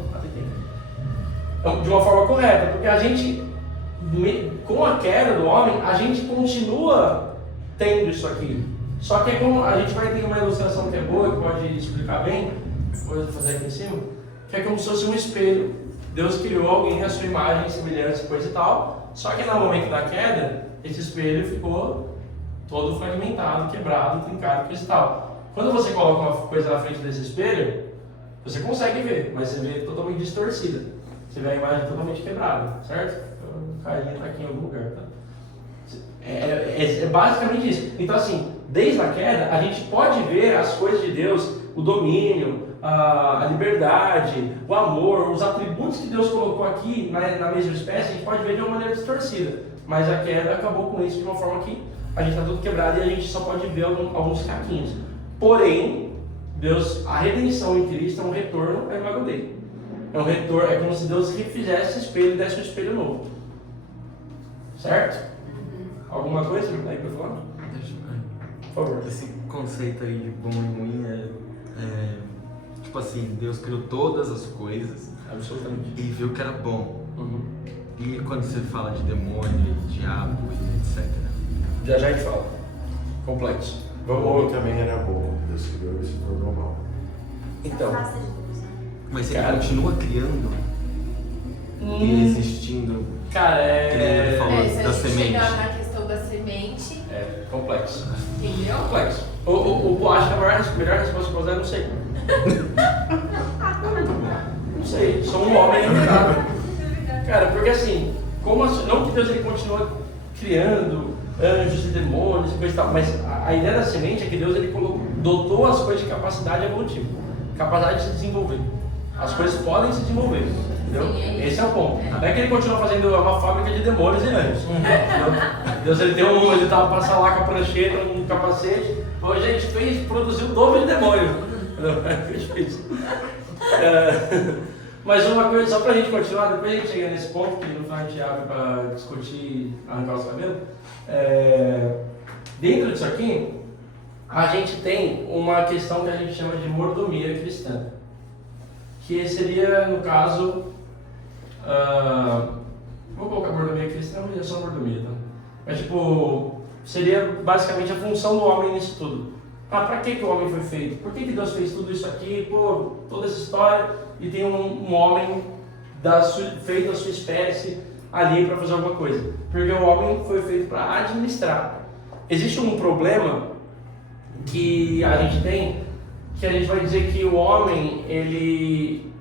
De uma forma correta, porque a gente, com a queda do homem, a gente continua tendo isso aqui. Só que é como a gente vai ter uma ilustração que é boa, que pode explicar bem, vou fazer aqui em cima, que é como se fosse um espelho. Deus criou alguém à sua imagem, semelhança, coisa e tal, só que no momento da queda, esse espelho ficou todo fragmentado, quebrado, trincado, coisa e tal. Quando você coloca uma coisa na frente desse espelho, você consegue ver, mas você vê totalmente distorcida. Você vê a imagem totalmente quebrada, certo? O carinha está aqui em algum lugar, tá? É basicamente isso. Então assim, desde a queda, a gente pode ver as coisas de Deus, o domínio, a liberdade, o amor, os atributos que Deus colocou aqui na mesma espécie, a gente pode ver de uma maneira distorcida. Mas a queda acabou com isso de uma forma que a gente está tudo quebrado e a gente só pode ver alguns caquinhos. Porém, Deus, a redenção em Cristo é um retorno à Imago Dei. É um retorno, é como se Deus refizesse esse espelho e desse um espelho novo. Certo? Alguma coisa aí para falar? Por favor. Esse conceito aí de bom e ruim tipo assim, Deus criou todas as coisas. Absolutamente. E viu que era bom. E quando você fala de demônio, diabo e etc. Já a gente fala. Complexo. O homem também era bom. percebeu e se tornou mal. Então, Afasta de Deus, né? Mas ele Cara. continua criando e existindo. Cara, Que nem ele falou Se a da gente semente. chegar na questão da semente, é complexo. entendeu? Complexo. Acho que a melhor resposta que eu vou dar é não sei. Não sei, sou um homem limitado. Cara, porque assim, como assim, não que Deus ele continua criando anjos e demônios e coisa e tal, mas a ideia da semente é que Deus ele dotou as coisas de capacidade evolutiva, capacidade de se desenvolver. As coisas podem se desenvolver, entendeu? Sim, é isso. Esse é o ponto. Não é que ele continua fazendo uma fábrica de demônios e anjos. Entendeu? Deus ele tem ele tava passando lá com a prancheta, um capacete, hoje a gente produziu o dobro de demônio. É difícil. Mas uma coisa, só pra gente continuar, depois a gente chega nesse ponto, que no final a gente abre pra discutir arrancar os cabelos. Dentro disso aqui, a gente tem uma questão que a gente chama de mordomia cristã. Que seria, no caso, vou colocar mordomia cristã, mas é só mordomia, tá? Mas tipo, seria basicamente a função do homem nisso tudo. Pra que o homem foi feito? Por que Deus fez tudo isso aqui? Pô, toda essa história, e tem um homem feito da sua espécie ali para fazer alguma coisa. Porque o homem foi feito para administrar. Existe um problema que a gente tem, que a gente vai dizer que o homem, ele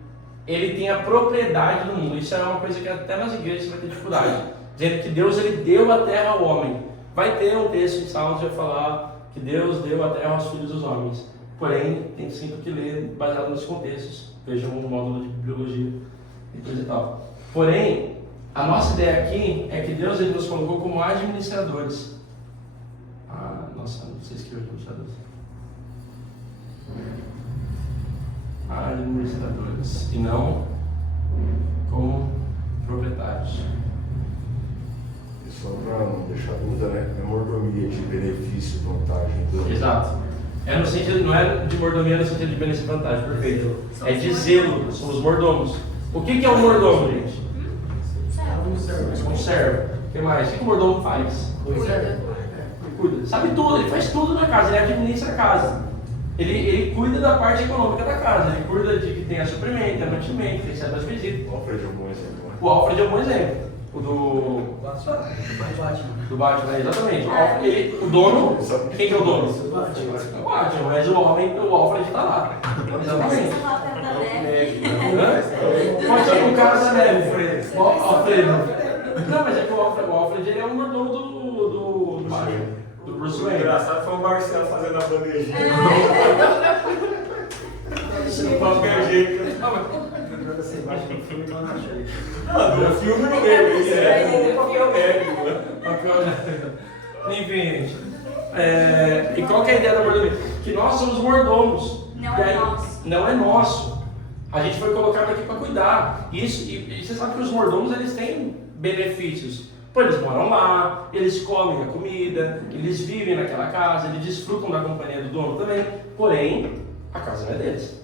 tem a propriedade do mundo. Isso é uma coisa que até nas igrejas você vai ter dificuldade. Dizendo que Deus ele deu a terra ao homem. Vai ter um texto de Salmos que vai falar que Deus deu a terra aos filhos dos homens. Porém, tem sempre que ler baseado nos contextos. Vejam um módulo de biologia e coisa e tal. Porém, a nossa ideia aqui é que Deus ele nos colocou como administradores. Nossa, não sei escrever administradores. Administradores. E não como proprietários. E só para não deixar dúvida, né? É mordomia de benefício, vantagem, dano. Exato. No sentido, não é de mordomia no sentido de benefício e vantagem, perfeito. É de zelo, são os mordomos. O que é um mordomo, gente? Um servo. O que mais? O que o mordomo faz? Cuida. Cuida. Sabe tudo, ele faz tudo na casa, ele administra a casa. Ele cuida da parte econômica da casa, ele cuida de que tenha suprimento, tenha mantimento, que recebe as visitas. O Alfred é um bom exemplo. O Alfred é um bom exemplo. O do Batman, exatamente. O dono, quem que é o dono? O Batman, mas o Alfred tá lá. Exatamente. Pode ser um cara da neve, o Alfredo. Não, mas é que o Alfred ele é um mordomo do Batman. Do Bruce Wayne. Engraçado foi o Marcelo fazendo a bandejinha. O papel higiênico. Não, do filme não lembro. Ele é o papel médico, né? Enfim, gente. E qual que é a ideia da mordomia? Que nós somos mordomos. Não é nosso. Não é nosso. A gente foi colocado aqui para cuidar. Isso, e você sabe que os mordomos eles têm benefícios. Pô, eles moram lá, eles comem a comida, eles vivem naquela casa, eles desfrutam da companhia do dono também. Porém, a casa não é deles.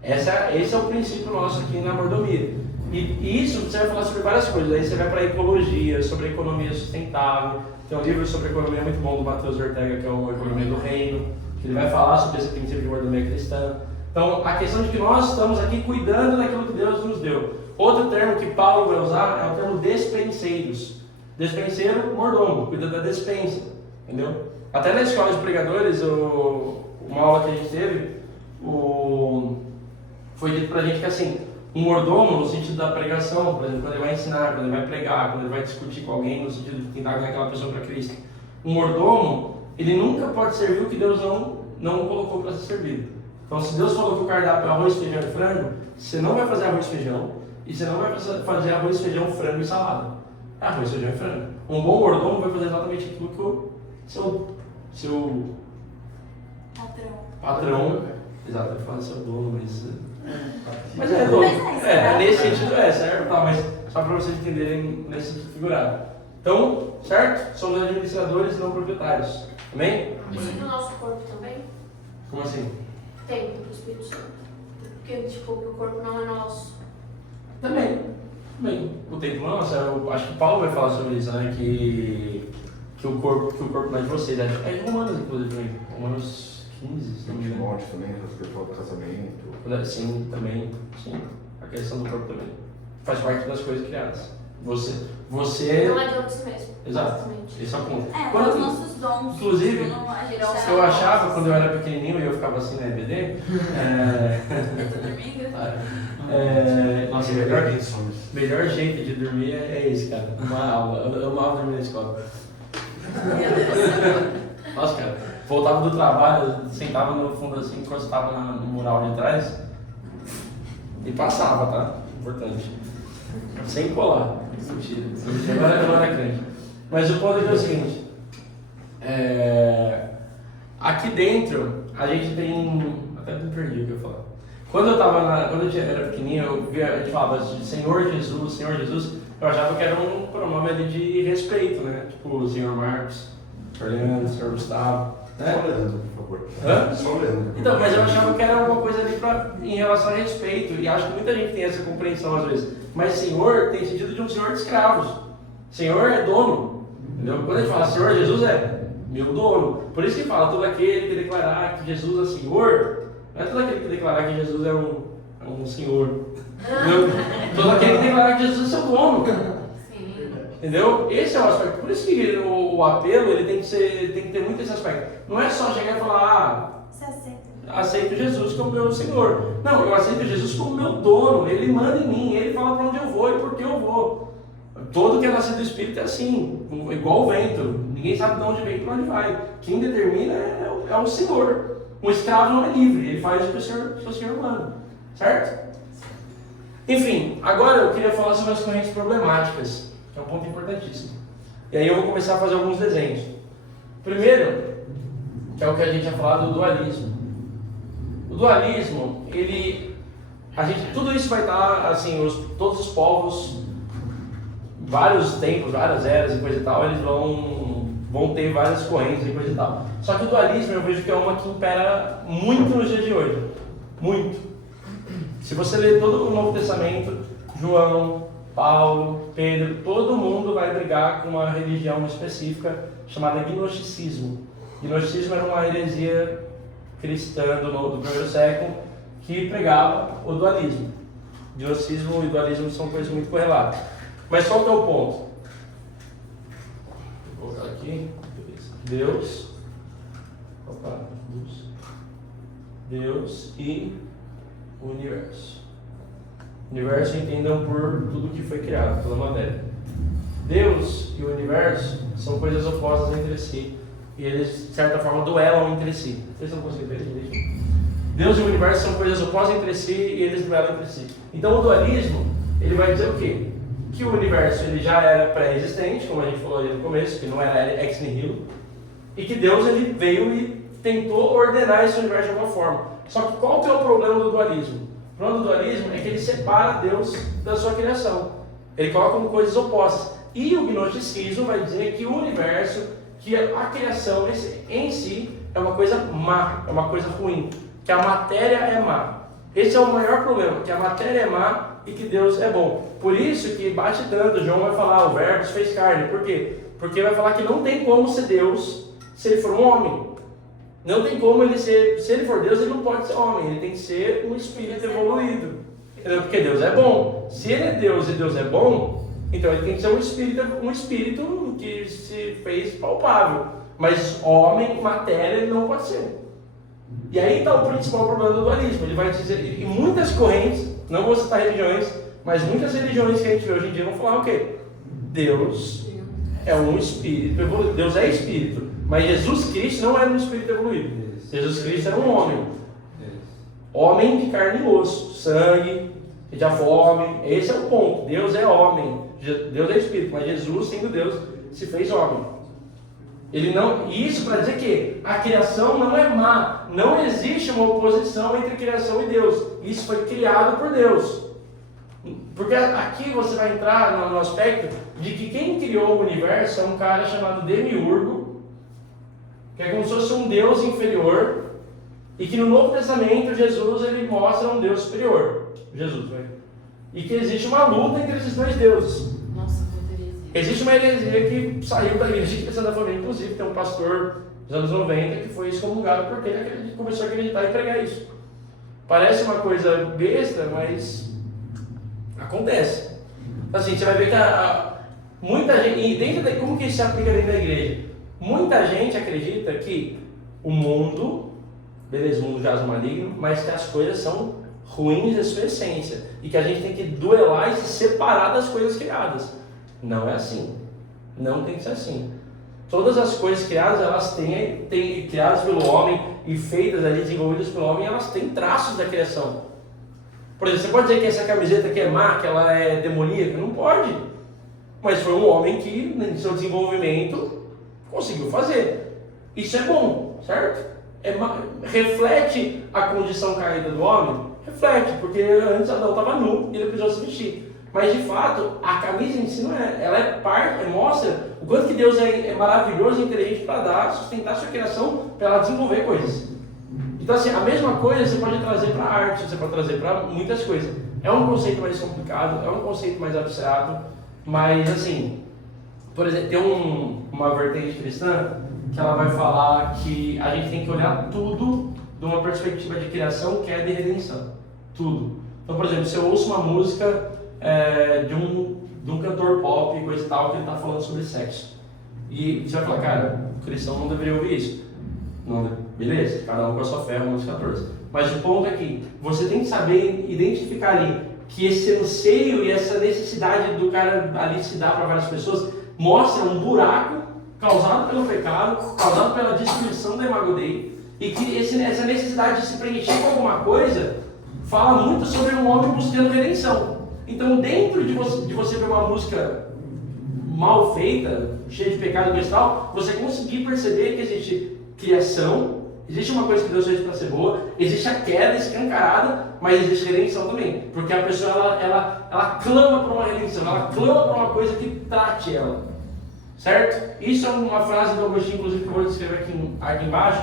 Esse é o princípio nosso aqui na mordomia. E isso você vai falar sobre várias coisas. Aí você vai para a ecologia, sobre a economia sustentável. Tem um livro sobre economia muito bom do Matheus Ortega, que é o Economia do Reino, que ele vai falar sobre esse princípio de mordomia cristã. Então, a questão de que nós estamos aqui cuidando daquilo que Deus nos deu. Outro termo que Paulo vai usar é o termo despenseiros. Despenseiro, mordomo, cuida da despensa, entendeu? Até na escola de pregadores, uma aula que a gente teve, foi dito pra gente que assim, um mordomo no sentido da pregação, por exemplo, quando ele vai ensinar, quando ele vai pregar, quando ele vai discutir com alguém no sentido de tentar ganhar aquela pessoa para Cristo, um mordomo, ele nunca pode servir o que Deus não colocou para ser servido. Então, se Deus falou que o cardápio é arroz, feijão e frango, você não vai fazer arroz e feijão, e você não vai fazer arroz, feijão, frango e salada. Arroz, feijão e frango. Um bom mordomo vai fazer exatamente aquilo que o seu patrão, exato, vai falar seu dono, mas é dono. Nesse sentido certo, tá, mas só para vocês entenderem nesse sentido figurado. Então, certo? Somos administradores e não proprietários. Amém? Isso do nosso corpo também? Como assim? Templo do Espírito Santo. Porque, tipo, o corpo não é nosso. Também. O templo não é nosso. Eu acho que Paulo vai falar sobre isso, né? Que o corpo não é de vocês. É de Romanos, inclusive. Romanos 15, se não me engano. Timóteo também, a questão do casamento. Sim, também. Sim. A questão do corpo também. Faz parte das coisas criadas. Você Não é de si mesmo. Exato. basicamente. Esse é o ponto. É, os nossos dons. Inclusive, eu eu achava quando eu era pequenininho e eu ficava assim na EBD. Nossa, melhor jeito de dormir é esse, cara. Uma aula. Eu amava dormir na escola. Nossa, cara. Voltava do trabalho, sentava no fundo assim, encostava no mural de trás e passava, tá? Importante. Sem colar. Mentira. Eu não era crente. Mas o ponto é o seguinte. Aqui dentro, a gente tem... Até me perdi o que eu ia falar. Quando eu era pequenininho, a gente falava de Senhor Jesus, eu achava que era um pronome ali de respeito, né? Tipo, o Senhor Marcos, Fernando, Senhor Gustavo. Né? Só Leandro, por favor. Hã? Só Leandro. Então, mas eu achava que era uma coisa ali em relação a respeito, e acho que muita gente tem essa compreensão às vezes. Mas Senhor tem sentido de um senhor de escravos. Senhor é dono. Entendeu? Quando a gente fala Senhor Jesus é meu dono. Por isso que fala, todo aquele que declarar que Jesus é Senhor, não é todo aquele que declarar que Jesus é um senhor. Entendeu? Todo aquele que declarar que Jesus é seu dono. Entendeu? Esse é o aspecto. Por isso que o apelo ele tem que ter muito esse aspecto. Não é só chegar e falar, Você aceita? Aceito Jesus como meu Senhor. Não, eu aceito Jesus como meu dono. Ele manda em mim, ele fala para onde eu vou e por que eu vou. Todo que é nascido do Espírito é assim, igual o vento. Ninguém sabe de onde vem e para onde vai. Quem determina é o Senhor. Um escravo não é livre, ele faz o que o Senhor manda. Certo? Enfim, agora eu queria falar sobre as correntes problemáticas, que é um ponto importantíssimo. E aí eu vou começar a fazer alguns desenhos. Primeiro, que é o que a gente ia falar do dualismo. O dualismo, tudo isso vai estar, assim, todos os povos, vários tempos, várias eras e coisa e tal, eles vão ter várias correntes e coisa e tal. Só que o dualismo eu vejo que é uma que impera muito nos dias de hoje. Muito. Se você ler todo o Novo Testamento, João, Paulo, Pedro, todo mundo vai brigar com uma religião específica chamada gnosticismo. Gnosticismo era uma heresia cristã do primeiro século que pregava o dualismo. Gnosticismo e dualismo são coisas muito correlatas. Mas qual que é o ponto? Vou colocar aqui. Deus. Opa, Deus e o universo. Universo entendam por tudo que foi criado, pela matéria. Deus e o universo são coisas opostas entre si. E eles, de certa forma, duelam entre si. Vocês não conseguem ver isso? Deus e o universo são coisas opostas entre si e eles duelam entre si. Então o dualismo, ele vai dizer o quê? Que o universo ele já era pré-existente, como a gente falou ali no começo, que não era ex nihilo. E que Deus ele veio e tentou ordenar esse universo de alguma forma. Só que qual que é o problema do dualismo? O problema do dualismo é que ele separa Deus da sua criação. Ele coloca como coisas opostas. E o gnosticismo vai dizer que o universo, que a criação em si é uma coisa má, é uma coisa ruim. Que a matéria é má. Esse é o maior problema, que a matéria é má e que Deus é bom. Por isso que bate tanto, João vai falar, o verbo se fez carne. Por quê? Porque vai falar que não tem como ser Deus se ele for um homem. Não tem como ele ser, se ele for Deus, ele não pode ser homem, ele tem que ser um espírito evoluído. Entendeu? Porque Deus é bom. Se ele é Deus e Deus é bom, então ele tem que ser um espírito que se fez palpável. Mas homem, matéria, ele não pode ser. E aí está o principal problema do dualismo. Ele vai dizer, e muitas correntes, não vou citar religiões, mas muitas religiões que a gente vê hoje em dia vão falar o quê? Deus é um espírito evoluído. Deus é espírito. Mas Jesus Cristo não era um espírito evoluído. Jesus Cristo era um homem. Homem de carne e osso, sangue, de a fome. Esse é o ponto. Deus é homem. Deus é espírito. Mas Jesus, sendo Deus, se fez homem. Isso para dizer que a criação não é má. Não existe uma oposição entre criação e Deus. Isso foi criado por Deus. Porque aqui você vai entrar no aspecto de que quem criou o universo é um cara chamado Demiurgo, que é como se fosse um Deus inferior, e que no Novo Testamento Jesus ele mostra um Deus superior, Jesus, né? E que existe uma luta entre esses dois deuses. Nossa, que heresia. Existe uma heresia que saiu da igreja de Cristã da Família, inclusive tem um pastor nos anos 90, que foi excomungado porque ele começou a acreditar e pregar isso. Parece uma coisa besta, mas acontece. Assim, você vai ver que muita gente, e como que isso se aplica dentro da igreja? Muita gente acredita que o mundo, beleza, o mundo jaz no maligno, mas que as coisas são ruins em sua essência e que a gente tem que duelar e se separar das coisas criadas. Não é assim. Não tem que ser assim. Todas as coisas criadas, elas têm criadas pelo homem e feitas ali, desenvolvidas pelo homem, elas têm traços da criação. Por exemplo, você pode dizer que essa camiseta aqui é má, que ela é demoníaca? Não pode. Mas foi um homem que, em seu desenvolvimento, conseguiu fazer. Isso é bom, certo? Reflete a condição caída do homem? Reflete, porque antes Adão estava nu e ele precisou se vestir. Mas de fato, a camisa em si não é, ela é parte, mostra o quanto que Deus é maravilhoso e inteligente para sustentar a sua criação, para ela desenvolver coisas. Então assim, a mesma coisa você pode trazer para a arte, você pode trazer para muitas coisas. É um conceito mais complicado, é um conceito mais abstrato, mas assim, por exemplo, tem uma vertente cristã que ela vai falar que a gente tem que olhar tudo de uma perspectiva de criação, que é de redenção. Tudo. Então, por exemplo, se eu ouço uma música de um cantor pop, coisa e tal, que ele está falando sobre sexo, e você vai falar, cara, o cristão não deveria ouvir isso. Não, beleza, cada um com a sua fé, Romanos 14. Mas o ponto é que você tem que saber identificar ali que esse anseio e essa necessidade do cara ali se dar para várias pessoas mostra um buraco causado pelo pecado, causado pela destruição da Imago Dei, e que essa necessidade de se preencher com alguma coisa fala muito sobre um homem buscando redenção. Então, dentro de você ver uma música mal feita, cheia de pecado e tal, você conseguir perceber que existe criação, existe uma coisa que Deus fez para ser boa, existe a queda escancarada, mas existe redenção também. Porque a pessoa, ela clama por uma redenção, ela clama por uma coisa que trate ela. Certo? Isso é uma frase do Agostinho, inclusive, que eu vou descrever aqui embaixo,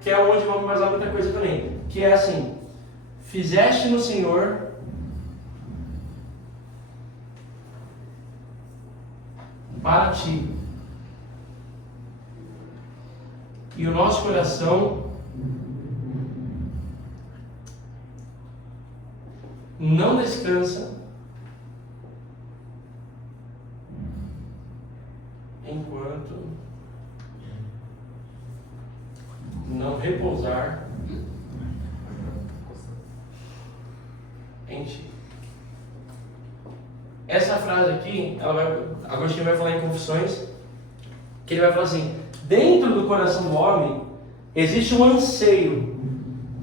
que é onde vamos mais lá muita coisa também. Que é assim: fizeste no Senhor para ti, e o nosso coração não descansa enquanto não repousar em ti. Essa frase aqui, Agostinho vai falar em Confissões, que ele vai falar assim: dentro do coração do homem existe um anseio.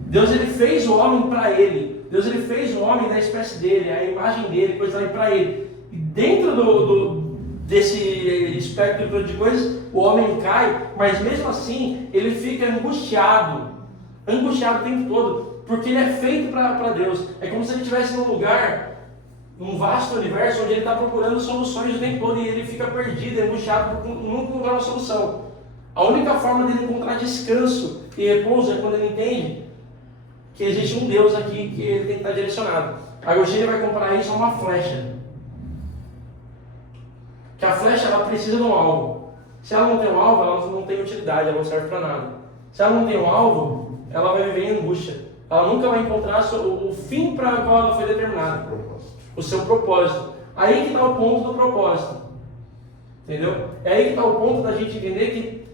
Deus, ele fez o homem para ele. Deus, ele fez o homem da espécie dele, a imagem dele, coisa lá para ele. E dentro desse espectro de coisas, o homem cai, mas mesmo assim ele fica angustiado o tempo todo, porque ele é feito para Deus. É como se ele estivesse num lugar, num vasto universo, onde ele está procurando soluções o tempo todo e ele fica perdido, angustiado, por não encontrar uma solução. A única forma dele encontrar descanso e repouso é quando ele entende que existe um Deus aqui que ele tem que estar direcionado. Agostinho vai comparar isso a uma flecha. Que a flecha, ela precisa de um alvo. Se ela não tem um alvo, ela não tem utilidade, ela não serve para nada. Se ela não tem um alvo, ela vai viver em angústia. Ela nunca vai encontrar o fim para o qual ela foi determinada. O seu propósito. Aí que está o ponto do propósito. Entendeu? É aí que está o ponto da gente entender que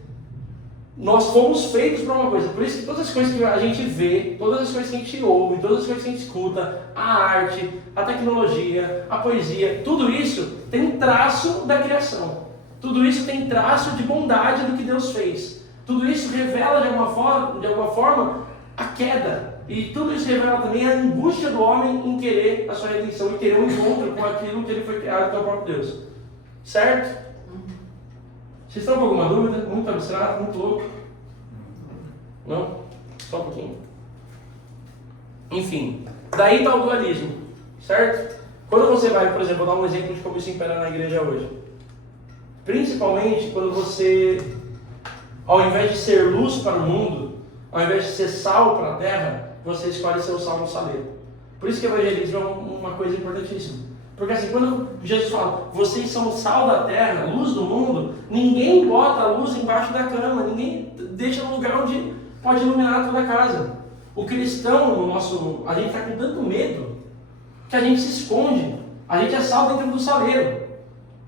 nós fomos feitos para uma coisa. Por isso que todas as coisas que a gente vê, todas as coisas que a gente ouve, todas as coisas que a gente escuta, a arte, a tecnologia, a poesia, tudo isso tem traço da criação. Tudo isso tem traço de bondade do que Deus fez. Tudo isso revela de alguma forma a queda. E tudo isso revela também a angústia do homem em querer a sua redenção e querer um encontro com aquilo que ele foi criado pelo próprio Deus. Certo? Vocês estão com alguma dúvida? Muito abstrato, muito louco? Não? Só um pouquinho. Enfim, daí está o dualismo, certo? Quando você vai, por exemplo, vou dar um exemplo de como isso impera na igreja hoje. Principalmente quando você, ao invés de ser luz para o mundo, ao invés de ser sal para a terra, você escolhe ser o sal no saleiro. Por isso que o evangelismo é uma coisa importantíssima. Porque assim, quando Jesus fala, vocês são o sal da terra, luz do mundo, ninguém bota a luz embaixo da cama, ninguém deixa no lugar onde pode iluminar toda a casa. O cristão, a gente está com tanto medo que a gente se esconde. A gente é sal dentro do saleiro.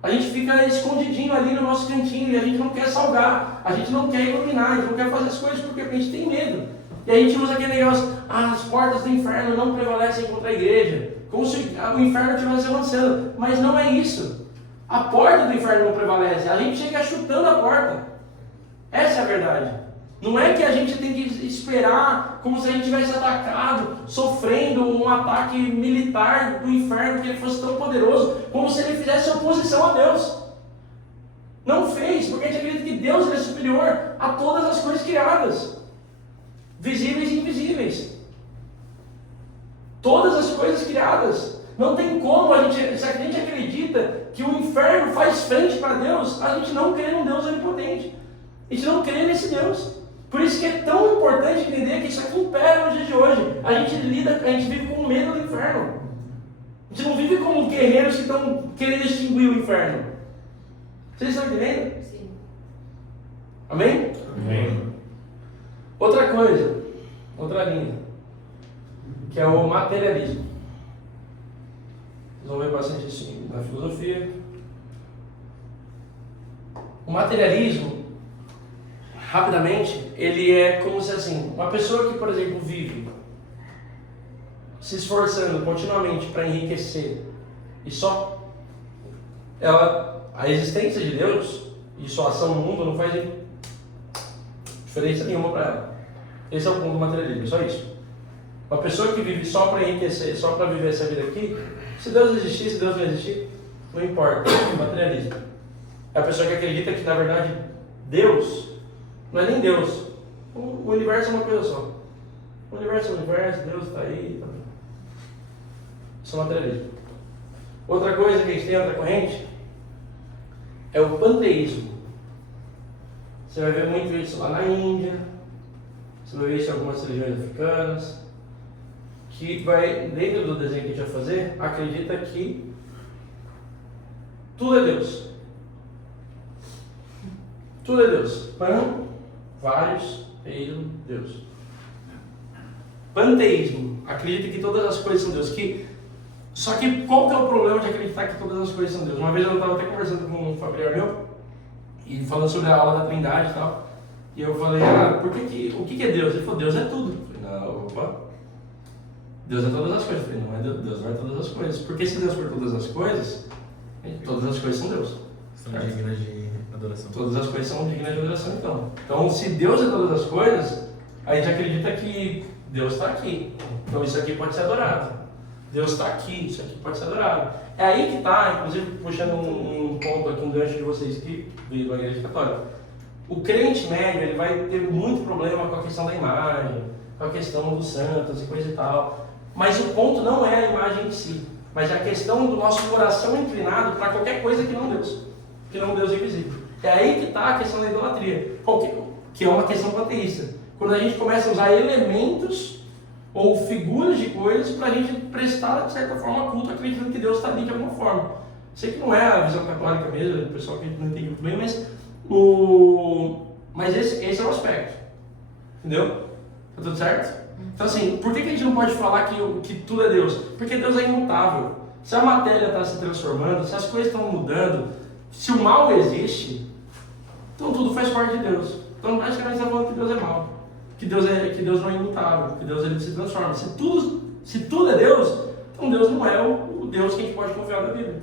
A gente fica escondidinho ali no nosso cantinho e a gente não quer salgar, a gente não quer iluminar, a gente não quer fazer as coisas porque a gente tem medo. E a gente usa aquele negócio, as portas do inferno não prevalecem contra a igreja, como se o inferno estivesse avançando. Mas não é isso. A porta do inferno não prevalece, a gente chega chutando a porta. Essa é a verdade. Não é que a gente tem que esperar como se a gente tivesse atacado, sofrendo um ataque militar do inferno, que ele fosse tão poderoso, como se ele fizesse oposição a Deus. Não fez, porque a gente acredita que Deus é superior a todas as coisas criadas, visíveis e invisíveis. Todas as coisas criadas. Não tem como se a gente acredita que o inferno faz frente para Deus, a gente não crê num Deus onipotente. A gente não crê nesse Deus. Por isso que é tão importante entender que isso aqui impera nos dias de hoje. A gente vive com medo do inferno. A gente não vive como guerreiros que estão querendo extinguir o inferno. Vocês estão entendendo? Sim. Amém? Amém. Outra coisa, outra linha, que é o materialismo. Vocês vão ver bastante isso na filosofia. O materialismo, rapidamente, ele é como se assim, uma pessoa que, por exemplo, vive se esforçando continuamente para enriquecer e só a existência de Deus e sua ação no mundo não faz diferença nenhuma para ela. Esse é o ponto do materialismo, só isso. Uma pessoa que vive só para enriquecer, só para viver essa vida aqui, se Deus existir, se Deus não existir, não importa, é o materialismo. É a pessoa que acredita que, na verdade, Deus não é nem Deus. O universo é uma coisa só. O universo é o universo, Deus está aí. Tá. Isso é materialismo. Outra coisa que a gente tem, outra corrente, é o panteísmo. Você vai ver muito isso lá na Índia, você vai ver isso em algumas religiões africanas, que vai, dentro do desenho que a gente vai fazer, acredita que tudo é Deus. Tudo é Deus. Pan, vários, teísmo, Deus. Panteísmo, acredita que todas as coisas são Deus. Só que qual que é o problema de acreditar que todas as coisas são Deus? Uma vez eu estava até conversando com um familiar meu, e falando sobre a aula da Trindade e tal, e eu falei, o que é Deus? Ele falou, Deus é tudo. Eu falei, não, opa, Deus é todas as coisas. Eu falei, não é Deus não é todas as coisas. Porque se Deus for todas as coisas são Deus. São dignas de adoração. Todas as coisas são dignas de adoração, então. Então, se Deus é todas as coisas, a gente acredita que Deus está aqui. Então, isso aqui pode ser adorado. Deus está aqui, isso aqui pode ser adorado. É aí que está, inclusive, puxando um ponto aqui, um gancho de vocês que veio da Igreja Católica. O crente médio, ele vai ter muito problema com a questão da imagem, com a questão dos santos e coisa e tal. Mas o ponto não é a imagem em si, mas é a questão do nosso coração inclinado para qualquer coisa que não Deus, que não Deus invisível. É aí que está a questão da idolatria, que é uma questão panteísta. Quando a gente começa a usar elementos ou figuras de coisas para a gente prestar, de certa forma, culto, acreditando que Deus está ali de alguma forma. Sei que não é a visão católica mesmo, o pessoal que não entende muito bem, mas esse é o aspecto. Entendeu? Tá tudo certo? Então assim, por que a gente não pode falar que tudo é Deus? Porque Deus é imutável. Se a matéria está se transformando, se as coisas estão mudando, se o mal existe, então tudo faz parte de Deus. Então basicamente está falando que Deus é mal. Que Deus não é imutável, que Deus ele se transforma. Se tudo é Deus, então Deus não é o Deus que a gente pode confiar na Bíblia.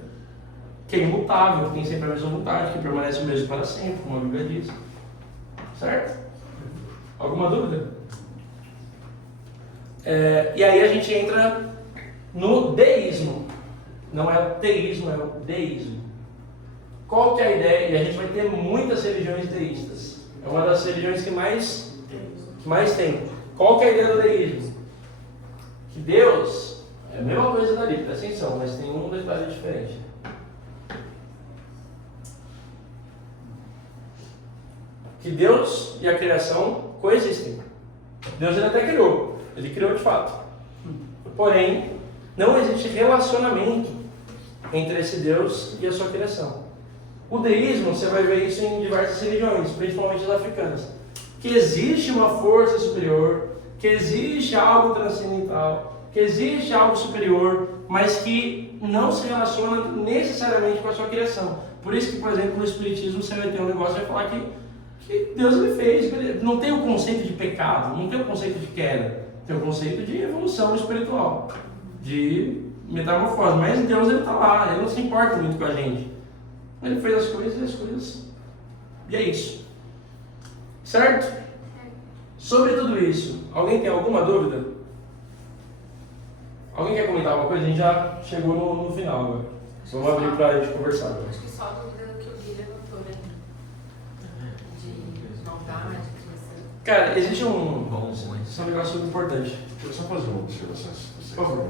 Que é imutável, que tem sempre a mesma vontade, que permanece o mesmo para sempre, como a Bíblia diz. Certo? Alguma dúvida? E aí a gente entra no deísmo. Não é o teísmo, é o deísmo. Qual que é a ideia? E a gente vai ter muitas religiões deístas. É uma das religiões que mais tem. Qual que é a ideia do deísmo? Que Deus é a mesma coisa dali, presta atenção, mas tem um detalhe diferente. Que Deus e a criação coexistem. Deus ele até criou, ele criou de fato. Porém, não existe relacionamento entre esse Deus e a sua criação. O deísmo, você vai ver isso em diversas religiões, principalmente as africanas, que existe uma força superior, que existe algo transcendental, que existe algo superior, mas que não se relaciona necessariamente com a sua criação. Por isso que, por exemplo, no Espiritismo você vai ter um negócio que vai falar que Deus ele fez, não tem o conceito de pecado, não tem o conceito de queda, tem o conceito de evolução espiritual, de metamorfose, mas Deus ele está lá, ele não se importa muito com a gente. Ele fez as coisas, e é isso. Certo? Sobre tudo isso, alguém tem alguma dúvida? Alguém quer comentar alguma coisa? A gente já chegou no final agora. Vamos abrir para a gente conversar agora. Acho que só a dúvida do que o Gui levantou, né? De maldade, de Cara, existe um negócio muito importante. Deixa eu só fazer uma observação, se vocês Por favor.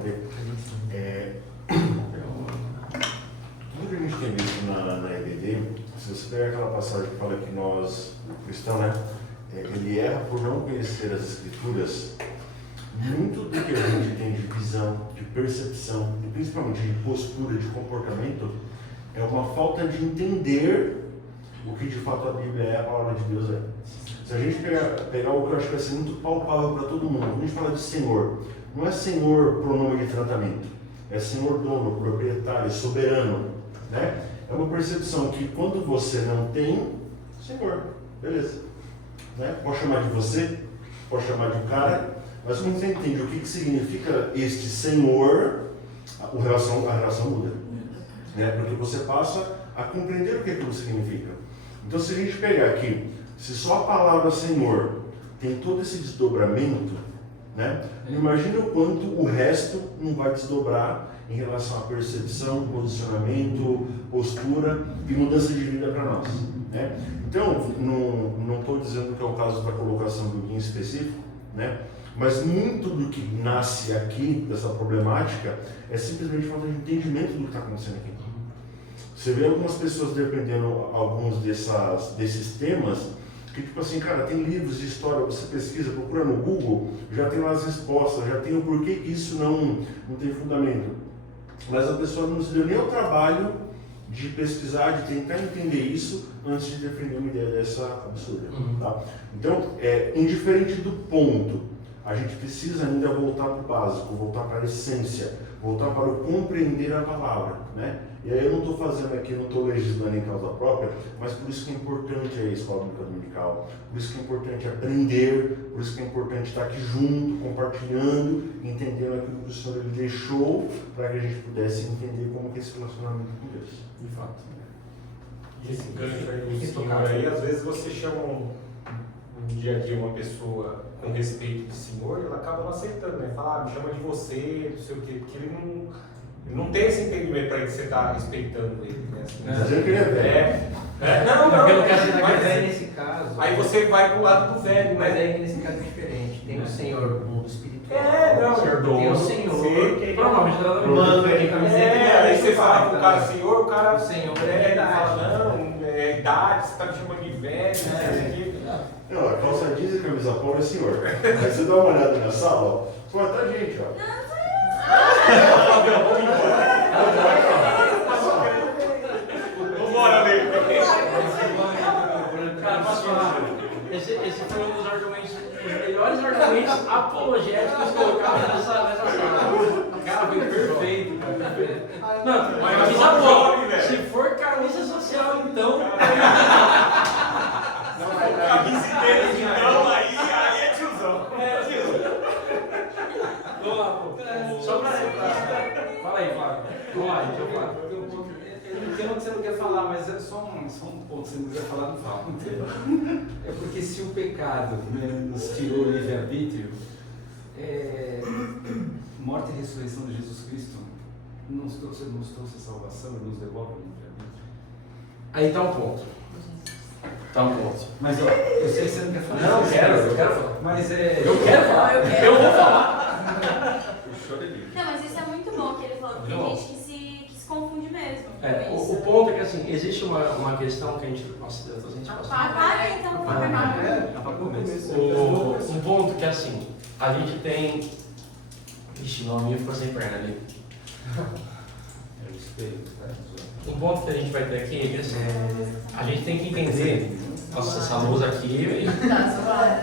Tudo que a gente tem visto na EBD, se você pegar aquela passagem que fala que nós, o cristão, né, ele erra por não conhecer as Escrituras, muito do que a gente tem de visão, de percepção, e principalmente de postura, de comportamento, é uma falta de entender o que de fato a Bíblia é, a palavra de Deus é. Se a gente pegar o que eu acho que vai ser muito palpável para todo mundo, quando a gente fala de Senhor, não é Senhor pronome de tratamento, é Senhor dono, proprietário, soberano, né? É uma percepção que quando você não tem, Senhor, beleza, né? Pode chamar de você, pode chamar de um cara, mas quando você entende o que significa este Senhor, a relação muda, né? Porque você passa a compreender o que aquilo significa. Então, se a gente pegar aqui, se só a palavra Senhor tem todo esse desdobramento, né? Imagina o quanto o resto não vai desdobrar em relação à percepção, posicionamento, postura e mudança de vida para nós, né? Então, não estou dizendo que é o caso da colocação do Gui em específico, né? Mas muito do que nasce aqui, dessa problemática, é simplesmente falta de entendimento do que está acontecendo aqui. Você vê algumas pessoas defendendo alguns desses temas, que tipo assim, cara, tem livros de história, você pesquisa, procura no Google, já tem lá as respostas, já tem o porquê que isso não tem fundamento. Mas a pessoa não se deu nem o trabalho de pesquisar, de tentar entender isso, antes de defender uma ideia dessa absurda. Tá? Então, indiferente do ponto, a gente precisa ainda voltar para o básico, voltar para a essência, voltar para o compreender a palavra, né? E aí eu não estou fazendo aqui, não estou legislando em causa própria, mas por isso que é importante a escola bíblica dominical, por isso que é importante aprender, por isso que é importante estar aqui junto, compartilhando, entendendo aquilo que o Senhor ele deixou para que a gente pudesse entender como que é esse relacionamento com Deus. De fato. E esse gancho aí do Senhor aí, às vezes você chama no dia a dia uma pessoa com respeito de Senhor, ela acaba não aceitando, né? Fala, me chama de você, não sei o quê, porque ele não tem esse entendimento para que você está respeitando ele, né? Dizendo que ele é velho. Não, Porque eu quero mas dizer nesse caso. aí você vai pro lado do velho, Mas né? aí que nesse caso é diferente. Tem o Senhor do mundo espiritual. Senhor dono. Tem o Senhor. Provavelmente ela Manda aqui camiseta. Aí você fala pro cara Senhor, o cara O Senhor ele fala, não, é idade, você tá me chamando de velho, não sei o quê. Não, a calça jeans e camisa polo é Senhor. Aí você dá uma olhada na sala, ó, só tá gente, ó. Vambora, Lê. Cara, posso falar? Esse foi um dos argumentos, os melhores argumentos apologéticos colocados nessa sala. Cara, foi perfeito, cara. Perfeito. Não, mas camisa boa. Se for camisa social, então. Camisa e tênis, então, aí é tiozão. Vamos lá, pô. Só pra. Fala aí, Flávio. Vamos lá, deixa eu falar. Eu entendo o que você não quer falar, mas é só um ponto. Se você não quiser falar, não fala. É porque se o pecado, né, nos tirou o livre-arbítrio, morte e ressurreição de Jesus Cristo nos trouxe a salvação e nos devolve o livre-arbítrio. Aí tá um ponto. Tá um ponto. Mas ó, eu sei que você não quer falar. Não, eu quero falar. Mas Eu quero falar. Eu vou falar. Não, mas isso é muito bom que ele falou, porque tem gente que se confunde mesmo. O ponto é que assim, existe uma questão que a gente. Nossa, Deus, a gente passa. Apaga então, Um ponto que assim, a gente tem. Ixi, meu amigo ficou sem perna ali. Um ponto que a gente vai ter aqui é que assim, a gente tem que entender. Nossa, essa luz aqui.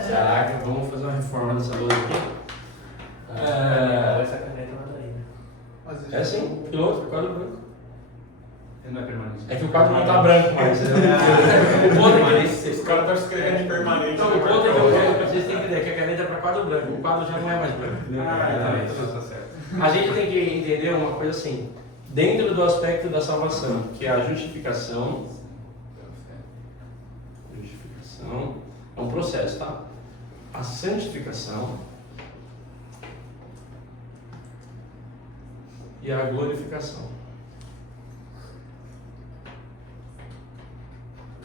Caraca, vamos fazer uma reforma dessa luz aqui. Essa caneta manda aí. É sim, piloto, quadro branco. Ele não é permanente. É que o quadro não tá branco mais. O ponto é que Os caras estão escrevendo de permanente. então, o ponto é que vocês têm que entender que a caneta é para quadro branco, o quadro já não é mais branco. Entendeu? Tá certo. A gente tem que entender uma coisa assim, dentro do aspecto da salvação, que é a justificação. Justificação é um processo, tá? A santificação e a glorificação.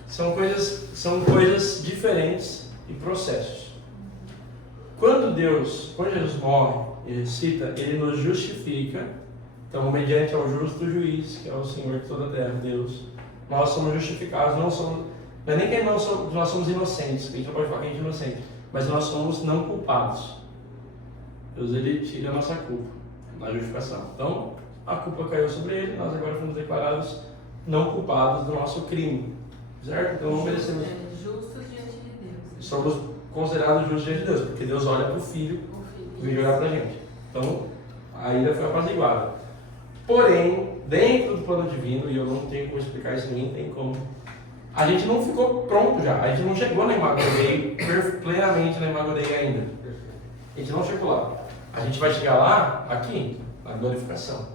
São coisas diferentes e processos. Quando Jesus morre e ressuscita, ele nos justifica. Então, mediante ao justo juiz, que é o Senhor de toda a terra, Deus, nós somos justificados. Não é nem que nós somos inocentes, a gente não pode falar que a gente é inocente, mas nós somos não culpados. Deus, ele tira a nossa culpa na justificação. Então, a culpa caiu sobre ele, nós agora fomos declarados não culpados do nosso crime. Certo? Então não merecemos. Justos diante de Deus. Somos considerados justos diante de Deus, porque Deus olha para o Filho e vem olhar para a gente. Então, a ira foi apaziguada. Porém, dentro do plano divino, e eu não tenho como explicar isso, ninguém tem como, a gente não ficou pronto já. A gente não chegou na Imago Dei, plenamente na Imago Dei ainda. A gente não chegou lá. A gente vai chegar lá, aqui, na glorificação,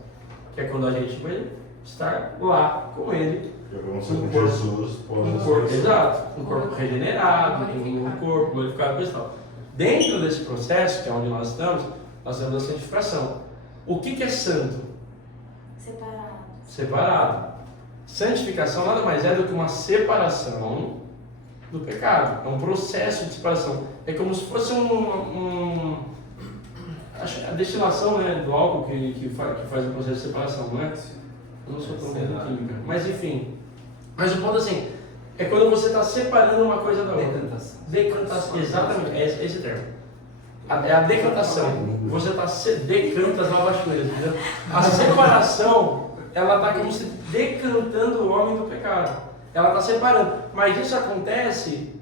que é quando a gente vai estar lá com Ele. Com Jesus, exato, um corpo regenerado, um corpo glorificado e tal. Dentro desse processo, que é onde nós temos a santificação. O que é santo? Separado. Santificação nada mais é do que uma separação do pecado. É um processo de separação. É como se fosse a destilação, né, do álcool que faz o processo de separação, não é? Eu não sou tão bom em química, mas enfim. Mas o ponto assim, é quando você está separando uma coisa da outra. Decantação. Exatamente, é esse termo. É a decantação. Você está decanta as novas coisas, entendeu? A separação, ela está como se decantando o homem do pecado. Ela está separando. Mas isso acontece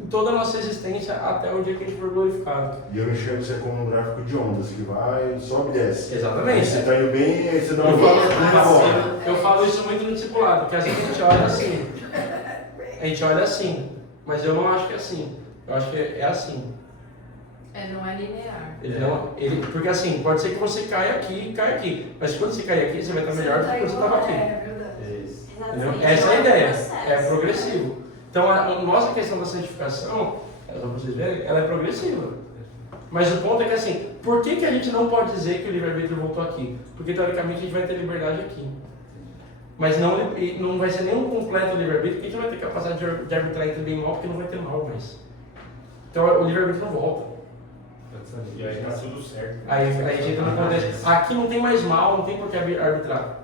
em toda a nossa existência até o dia que a gente for glorificado. E eu enxergo isso como um gráfico de ondas, que vai, sobe e desce. Exatamente. Aí você está indo bem, aí você dá eu falo isso muito no discipulado, porque às vezes a gente olha assim. A gente olha assim, mas eu não acho que é assim. Eu acho que é assim. Não é linear. Porque assim, pode ser que você caia aqui e caia aqui. Mas quando você cair aqui, você vai estar melhor do que quando você estava aqui. Verdade. Essa é a ideia. É progressivo. Então, a nossa questão da santificação, para vocês verem, ela é progressiva. Mas o ponto é que assim, por que a gente não pode dizer que o livre-arbítrio voltou aqui? Porque teoricamente a gente vai ter liberdade aqui. Mas não vai ser nenhum completo livre-arbítrio, porque a gente não vai ter capacidade de arbitrar entre bem e mal, porque não vai ter mal mais. Então o livre-arbítrio não volta. E aí tá tudo certo. Aí a gente não acontece. Aqui não tem mais mal, não tem por que arbitrar.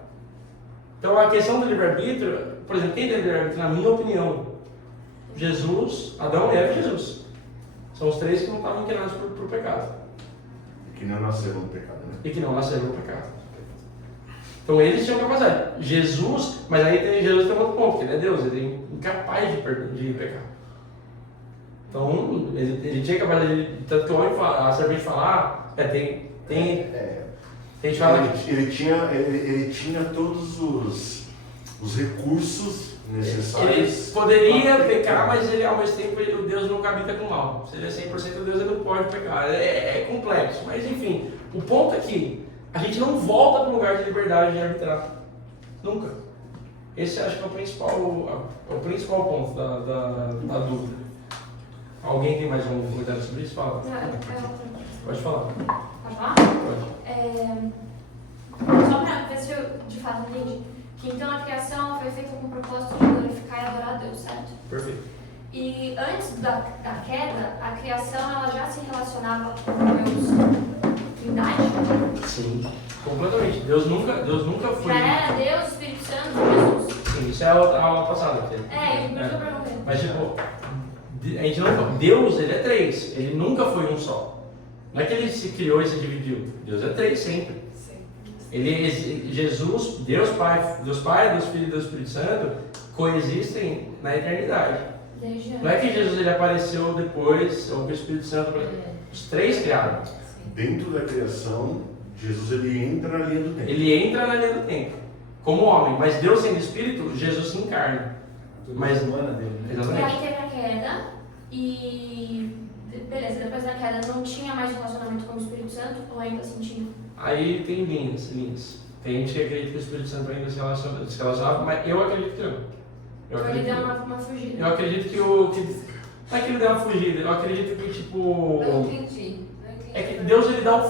Então a questão do livre-arbítrio, por exemplo, quem tem livre-arbítrio, na minha opinião, Jesus, Adão, Eva e Jesus. São os três que não estavam inclinados por pecado. E que não nasceram no pecado, né? E que não nasceram no pecado. Então eles tinham capacidade. Jesus, mas aí Jesus tem outro ponto, que ele é Deus, ele é incapaz de pecar. Então ele tinha capacidade de. Tanto que o homem fala, a serpente fala, tem gente fala que ele tinha todos os recursos necessários. Ele poderia pecar, mas ele ao mesmo tempo o Deus nunca habita com mal. Se ele é 100% Deus, ele não pode pecar. É complexo, mas enfim, o ponto é que a gente não volta para um lugar de liberdade de arbitrar. Nunca. Esse acho que é o principal ponto da dúvida. Alguém tem mais um comentário sobre isso? Fala. Pode falar. Pode falar? Pode. Só para ver se eu de fato entendi. Que então a criação foi feita com o propósito de glorificar e adorar a Deus, certo? Perfeito. E antes da queda, a criação ela já se relacionava com Deus Trindade? Sim, completamente. Deus nunca foi. Já era Deus, Espírito Santo e Jesus. Sim, isso é a aula passada. Por isso eu perguntei. Mas tipo, a gente não. Deus, ele é três. Ele nunca foi um só. Não é que ele se criou e se dividiu. Deus é três sempre. Jesus, Deus Pai, Deus Filho e Deus Espírito Santo coexistem na eternidade. Não é que Jesus ele apareceu depois, ou que o Espírito Santo, os três criaram. Dentro da criação, Jesus ele entra na linha do tempo. Ele entra na linha do tempo, como homem, mas Deus sendo Espírito, Jesus se encarna. Mas humana dele, né? E aí teve a queda e beleza, depois da queda não tinha mais relacionamento com o Espírito Santo ou ainda assim tinha? Aí tem linhas. Tem gente que acredita que o Espírito Santo ainda se relacionava, mas eu acredito que não. Então ele deu uma fugida. Eu acredito que não é que ele deu uma fugida, eu acredito que tipo... Eu entendi. É que Deus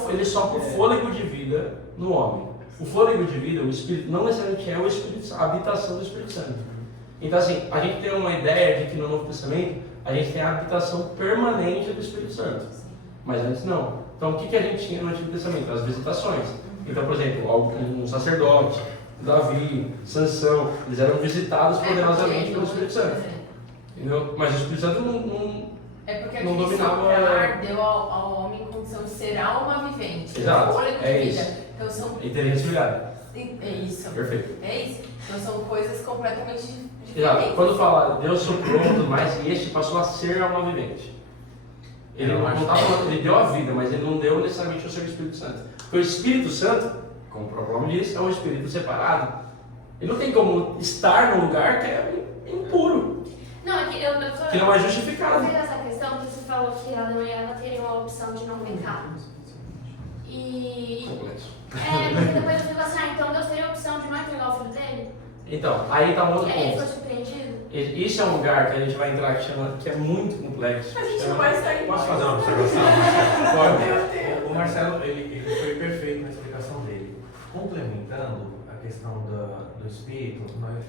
ele sopra o fôlego de vida no homem. O fôlego de vida, o Espírito, não necessariamente é o Espírito, a habitação do Espírito Santo. Então assim, a gente tem uma ideia de que no Novo Testamento a gente tem a habitação permanente do Espírito Santo. Mas antes não. Então o que a gente tinha no Antigo Testamento? As visitações. Então, por exemplo, um sacerdote, Davi, Sansão, eles eram visitados poderosamente pelo Espírito Santo. Entendeu? Mas o Espírito Santo não dominava. Deu ao homem condição de ser alma vivente. Exato. Fôlego de vida. Isso. Então são... Inteligência ligada. É isso. Perfeito. É isso. Então são coisas completamente diferentes. Exato. Quando fala Deus soprou e tudo mais, e este passou a ser alma vivente. Ele não está falando, ele deu a vida, mas ele não deu necessariamente o seu Espírito Santo. Porque o Espírito Santo, como o próprio nome diz, é um Espírito separado. Ele não tem como estar num lugar que é impuro. Não, é que que não é justificado. Eu fiz essa questão porque você falou que Adão e Eva teriam a opção de não pecar. E... Complexo. Porque depois eu fico assim, então Deus teria a opção de não entregar o filho dele? Então, aí está um outro E aí ele ponto. foi surpreendido? Isso é um lugar que a gente vai entrar que é muito complexo. A gente não vai sair. Posso fazer uma observação? Pode. O Marcelo, ele foi perfeito na explicação dele. Complementando a questão do espírito,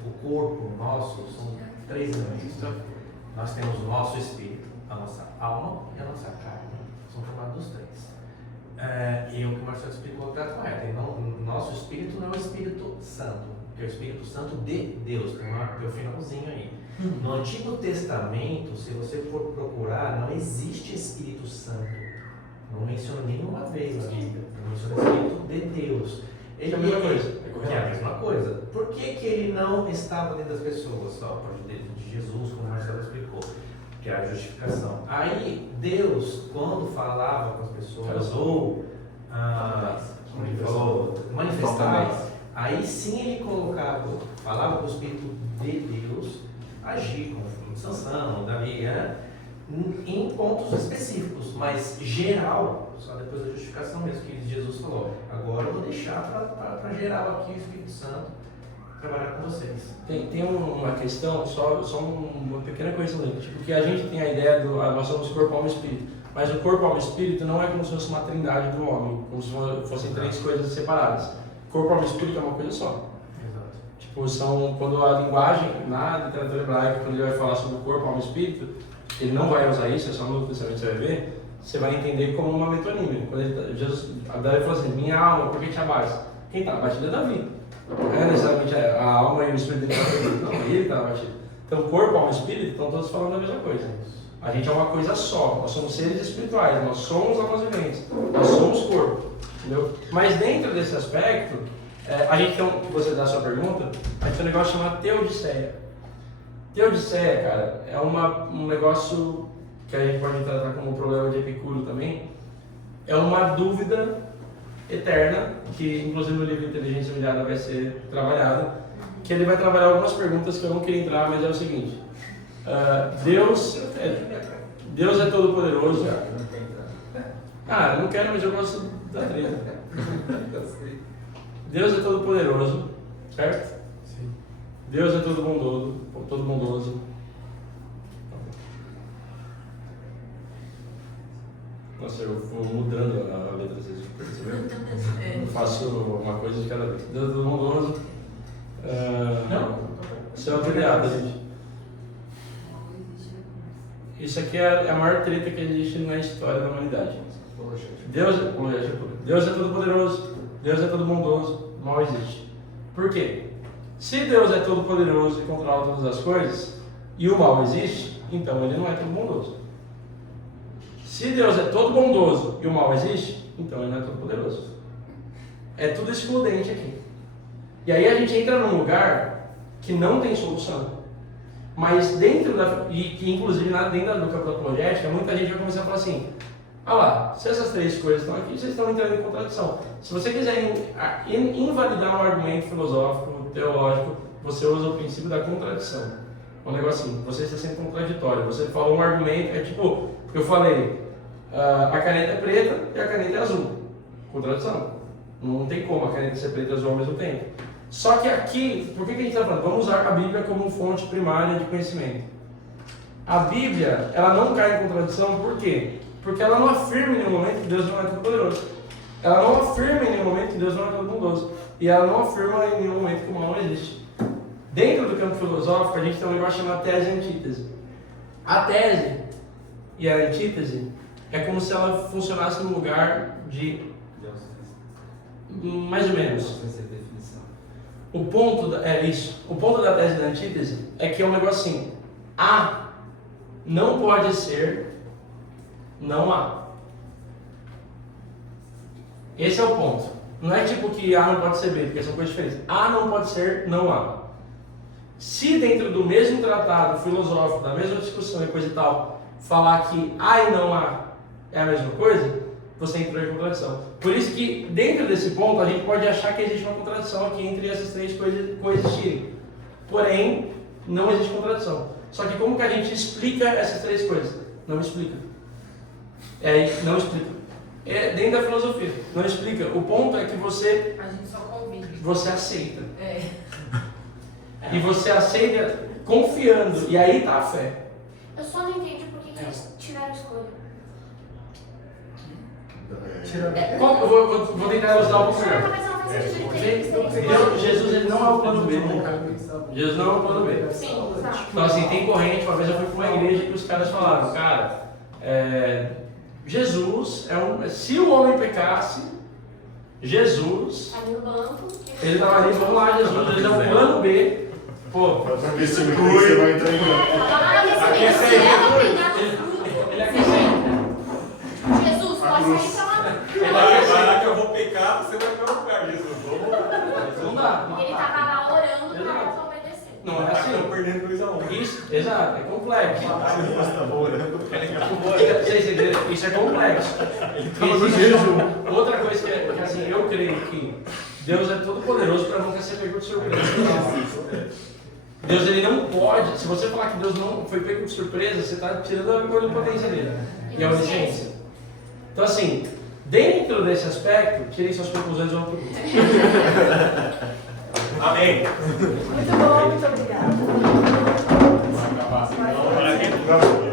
o corpo nosso são três elementos. Nós temos o nosso espírito, a nossa alma e a nossa carne. São formados dos três. E o que o Marcelo explicou está correto. O nosso espírito não é o Espírito Santo, que é o Espírito Santo de Deus. Tem o finalzinho aí. No Antigo Testamento, se você for procurar, não existe Espírito Santo. Não menciona nenhuma vez na Bíblia. Não menciona Espírito de Deus. É a mesma coisa. É a mesma coisa. Por que ele não estava dentro das pessoas? Só dentro de Jesus, como o Marcelo explicou. Que é a justificação. Aí, Deus, quando falava com as pessoas, ou como ele falou, manifestais, aí sim ele falava com o Espírito de Deus, agir como Sansão, Davi, em pontos específicos, mas geral, só depois da justificação mesmo, que Jesus falou, agora eu vou deixar para geral aqui o Espírito Santo trabalhar com vocês. Tem uma questão, só uma pequena coisa ali, tipo, que a gente tem a ideia nós somos corpo, alma e espírito, mas o corpo, alma e espírito não é como se fosse uma trindade do homem, como se fossem três coisas separadas. Corpo, alma e espírito é uma coisa só. Exato. Tipo, quando a linguagem, na literatura hebraica, quando ele vai falar sobre o corpo, alma e espírito, ele não vai usar isso, é só no Novo Testamento você vai ver, você vai entender como uma metonímia. Quando Davi falou assim, minha alma, por que te abate? Quem está abatido é Davi. Não é necessariamente a alma e o espírito dele, não, ele está abatido. Então, corpo, alma e espírito estão todos falando a mesma coisa. A gente é uma coisa só, nós somos seres espirituais, nós somos almas viventes, nós somos corpo. Entendeu? Mas dentro desse aspecto, a gente tem, que você dá a sua pergunta, a gente tem um negócio chamado teodiceia. Teodiceia, cara, é um negócio que a gente pode tratar como um problema de Epicuro também. É uma dúvida eterna, que inclusive no livro Inteligência Humilhada vai ser trabalhado, que ele vai trabalhar algumas perguntas que eu não queria entrar, mas é o seguinte. Deus é todo poderoso. Ah, não quero, mas eu gosto da treta. Deus é todo poderoso, certo? Sim. Deus é todo bondoso. Nossa, eu vou mudando a letra, vocês perceberam? Eu faço uma coisa de cada vez. Deus é todo bondoso. Isso é uma piada, gente. Isso aqui é a maior treta que existe na história da humanidade. Deus é todo poderoso, Deus é todo bondoso, mal existe. Por quê? Se Deus é todo poderoso e controla todas as coisas, e o mal existe, então ele não é todo bondoso. Se Deus é todo bondoso e o mal existe, então ele não é todo poderoso. É tudo excludente aqui. E aí a gente entra num lugar que não tem solução. Mas dentro da... E que inclusive dentro do campo da apologética, muita gente vai começar a falar assim: ah lá, se essas três coisas estão aqui, vocês estão entrando em contradição. Se você quiser invalidar um argumento filosófico, teológico, você usa o princípio da contradição. Um negocinho, você está sendo contraditório. Você falou um argumento, é tipo, eu falei, a caneta é preta e a caneta é azul. Contradição. Não tem como a caneta ser preta e azul ao mesmo tempo. Só que aqui, por que a gente está falando? Vamos usar a Bíblia como fonte primária de conhecimento. A Bíblia, ela não cai em contradição, por quê? Porque ela não afirma em nenhum momento que Deus não é todo poderoso. Ela não afirma em nenhum momento que Deus não é todo bondoso. E ela não afirma em nenhum momento que o mal não existe. Dentro do campo filosófico, a gente tem um negócio chamado tese e antítese. A tese e a antítese é como se ela funcionasse no lugar de... mais ou menos. O ponto o ponto da tese e da antítese é que é um negócio assim: A não pode ser não há. Esse é o ponto. Não é tipo que A não pode ser B, porque são coisas diferentes. A não pode ser não há. Se dentro do mesmo tratado filosófico, da mesma discussão e coisa e tal, falar que A e não há é a mesma coisa, você entrou em contradição. Por isso que dentro desse ponto a gente pode achar que existe uma contradição aqui entre essas três coisas coexistirem. Porém, não existe contradição. Só que como que a gente explica essas três coisas? Não explica. Não explica. É dentro da filosofia. Não explica. O ponto é que você... A gente só convive. Você aceita. E você aceita confiando. E aí está a fé. Eu só não entendi por que eles tiveram escolha. Vou tentar elucidar um pouco melhor. Mas não faz sentido. Jesus ele não é o plano B. Jesus não é o plano B. Sim, tá. Então assim, tem corrente. Uma vez eu fui para uma igreja que os caras falaram: cara, Jesus se o homem pecasse, Jesus, Ali no banco. ele estava ali, vamos lá, Jesus, ele é o plano B. Pô, Você vai entrar em ele acrescenta. Jesus, pode sair pra lá. Vai que eu vou pecar, você vai ficar no lugar, Jesus. Não dá. Ele tava lá orando pra elas obedecer. Não é assim. Estão perdendo 2-1. Isso, exato, é complexo. orando. Isso é complexo. Outra coisa que assim, eu creio que Deus é todo poderoso para nunca ser pego de surpresa. Deus ele não pode, se você falar que Deus não foi pego de surpresa, você está tirando a onipotência dele e a onisciência. Então assim, dentro desse aspecto, tirei suas conclusões e vamos para o grupo. Amém. Muito bom, muito obrigada. Vai acabar.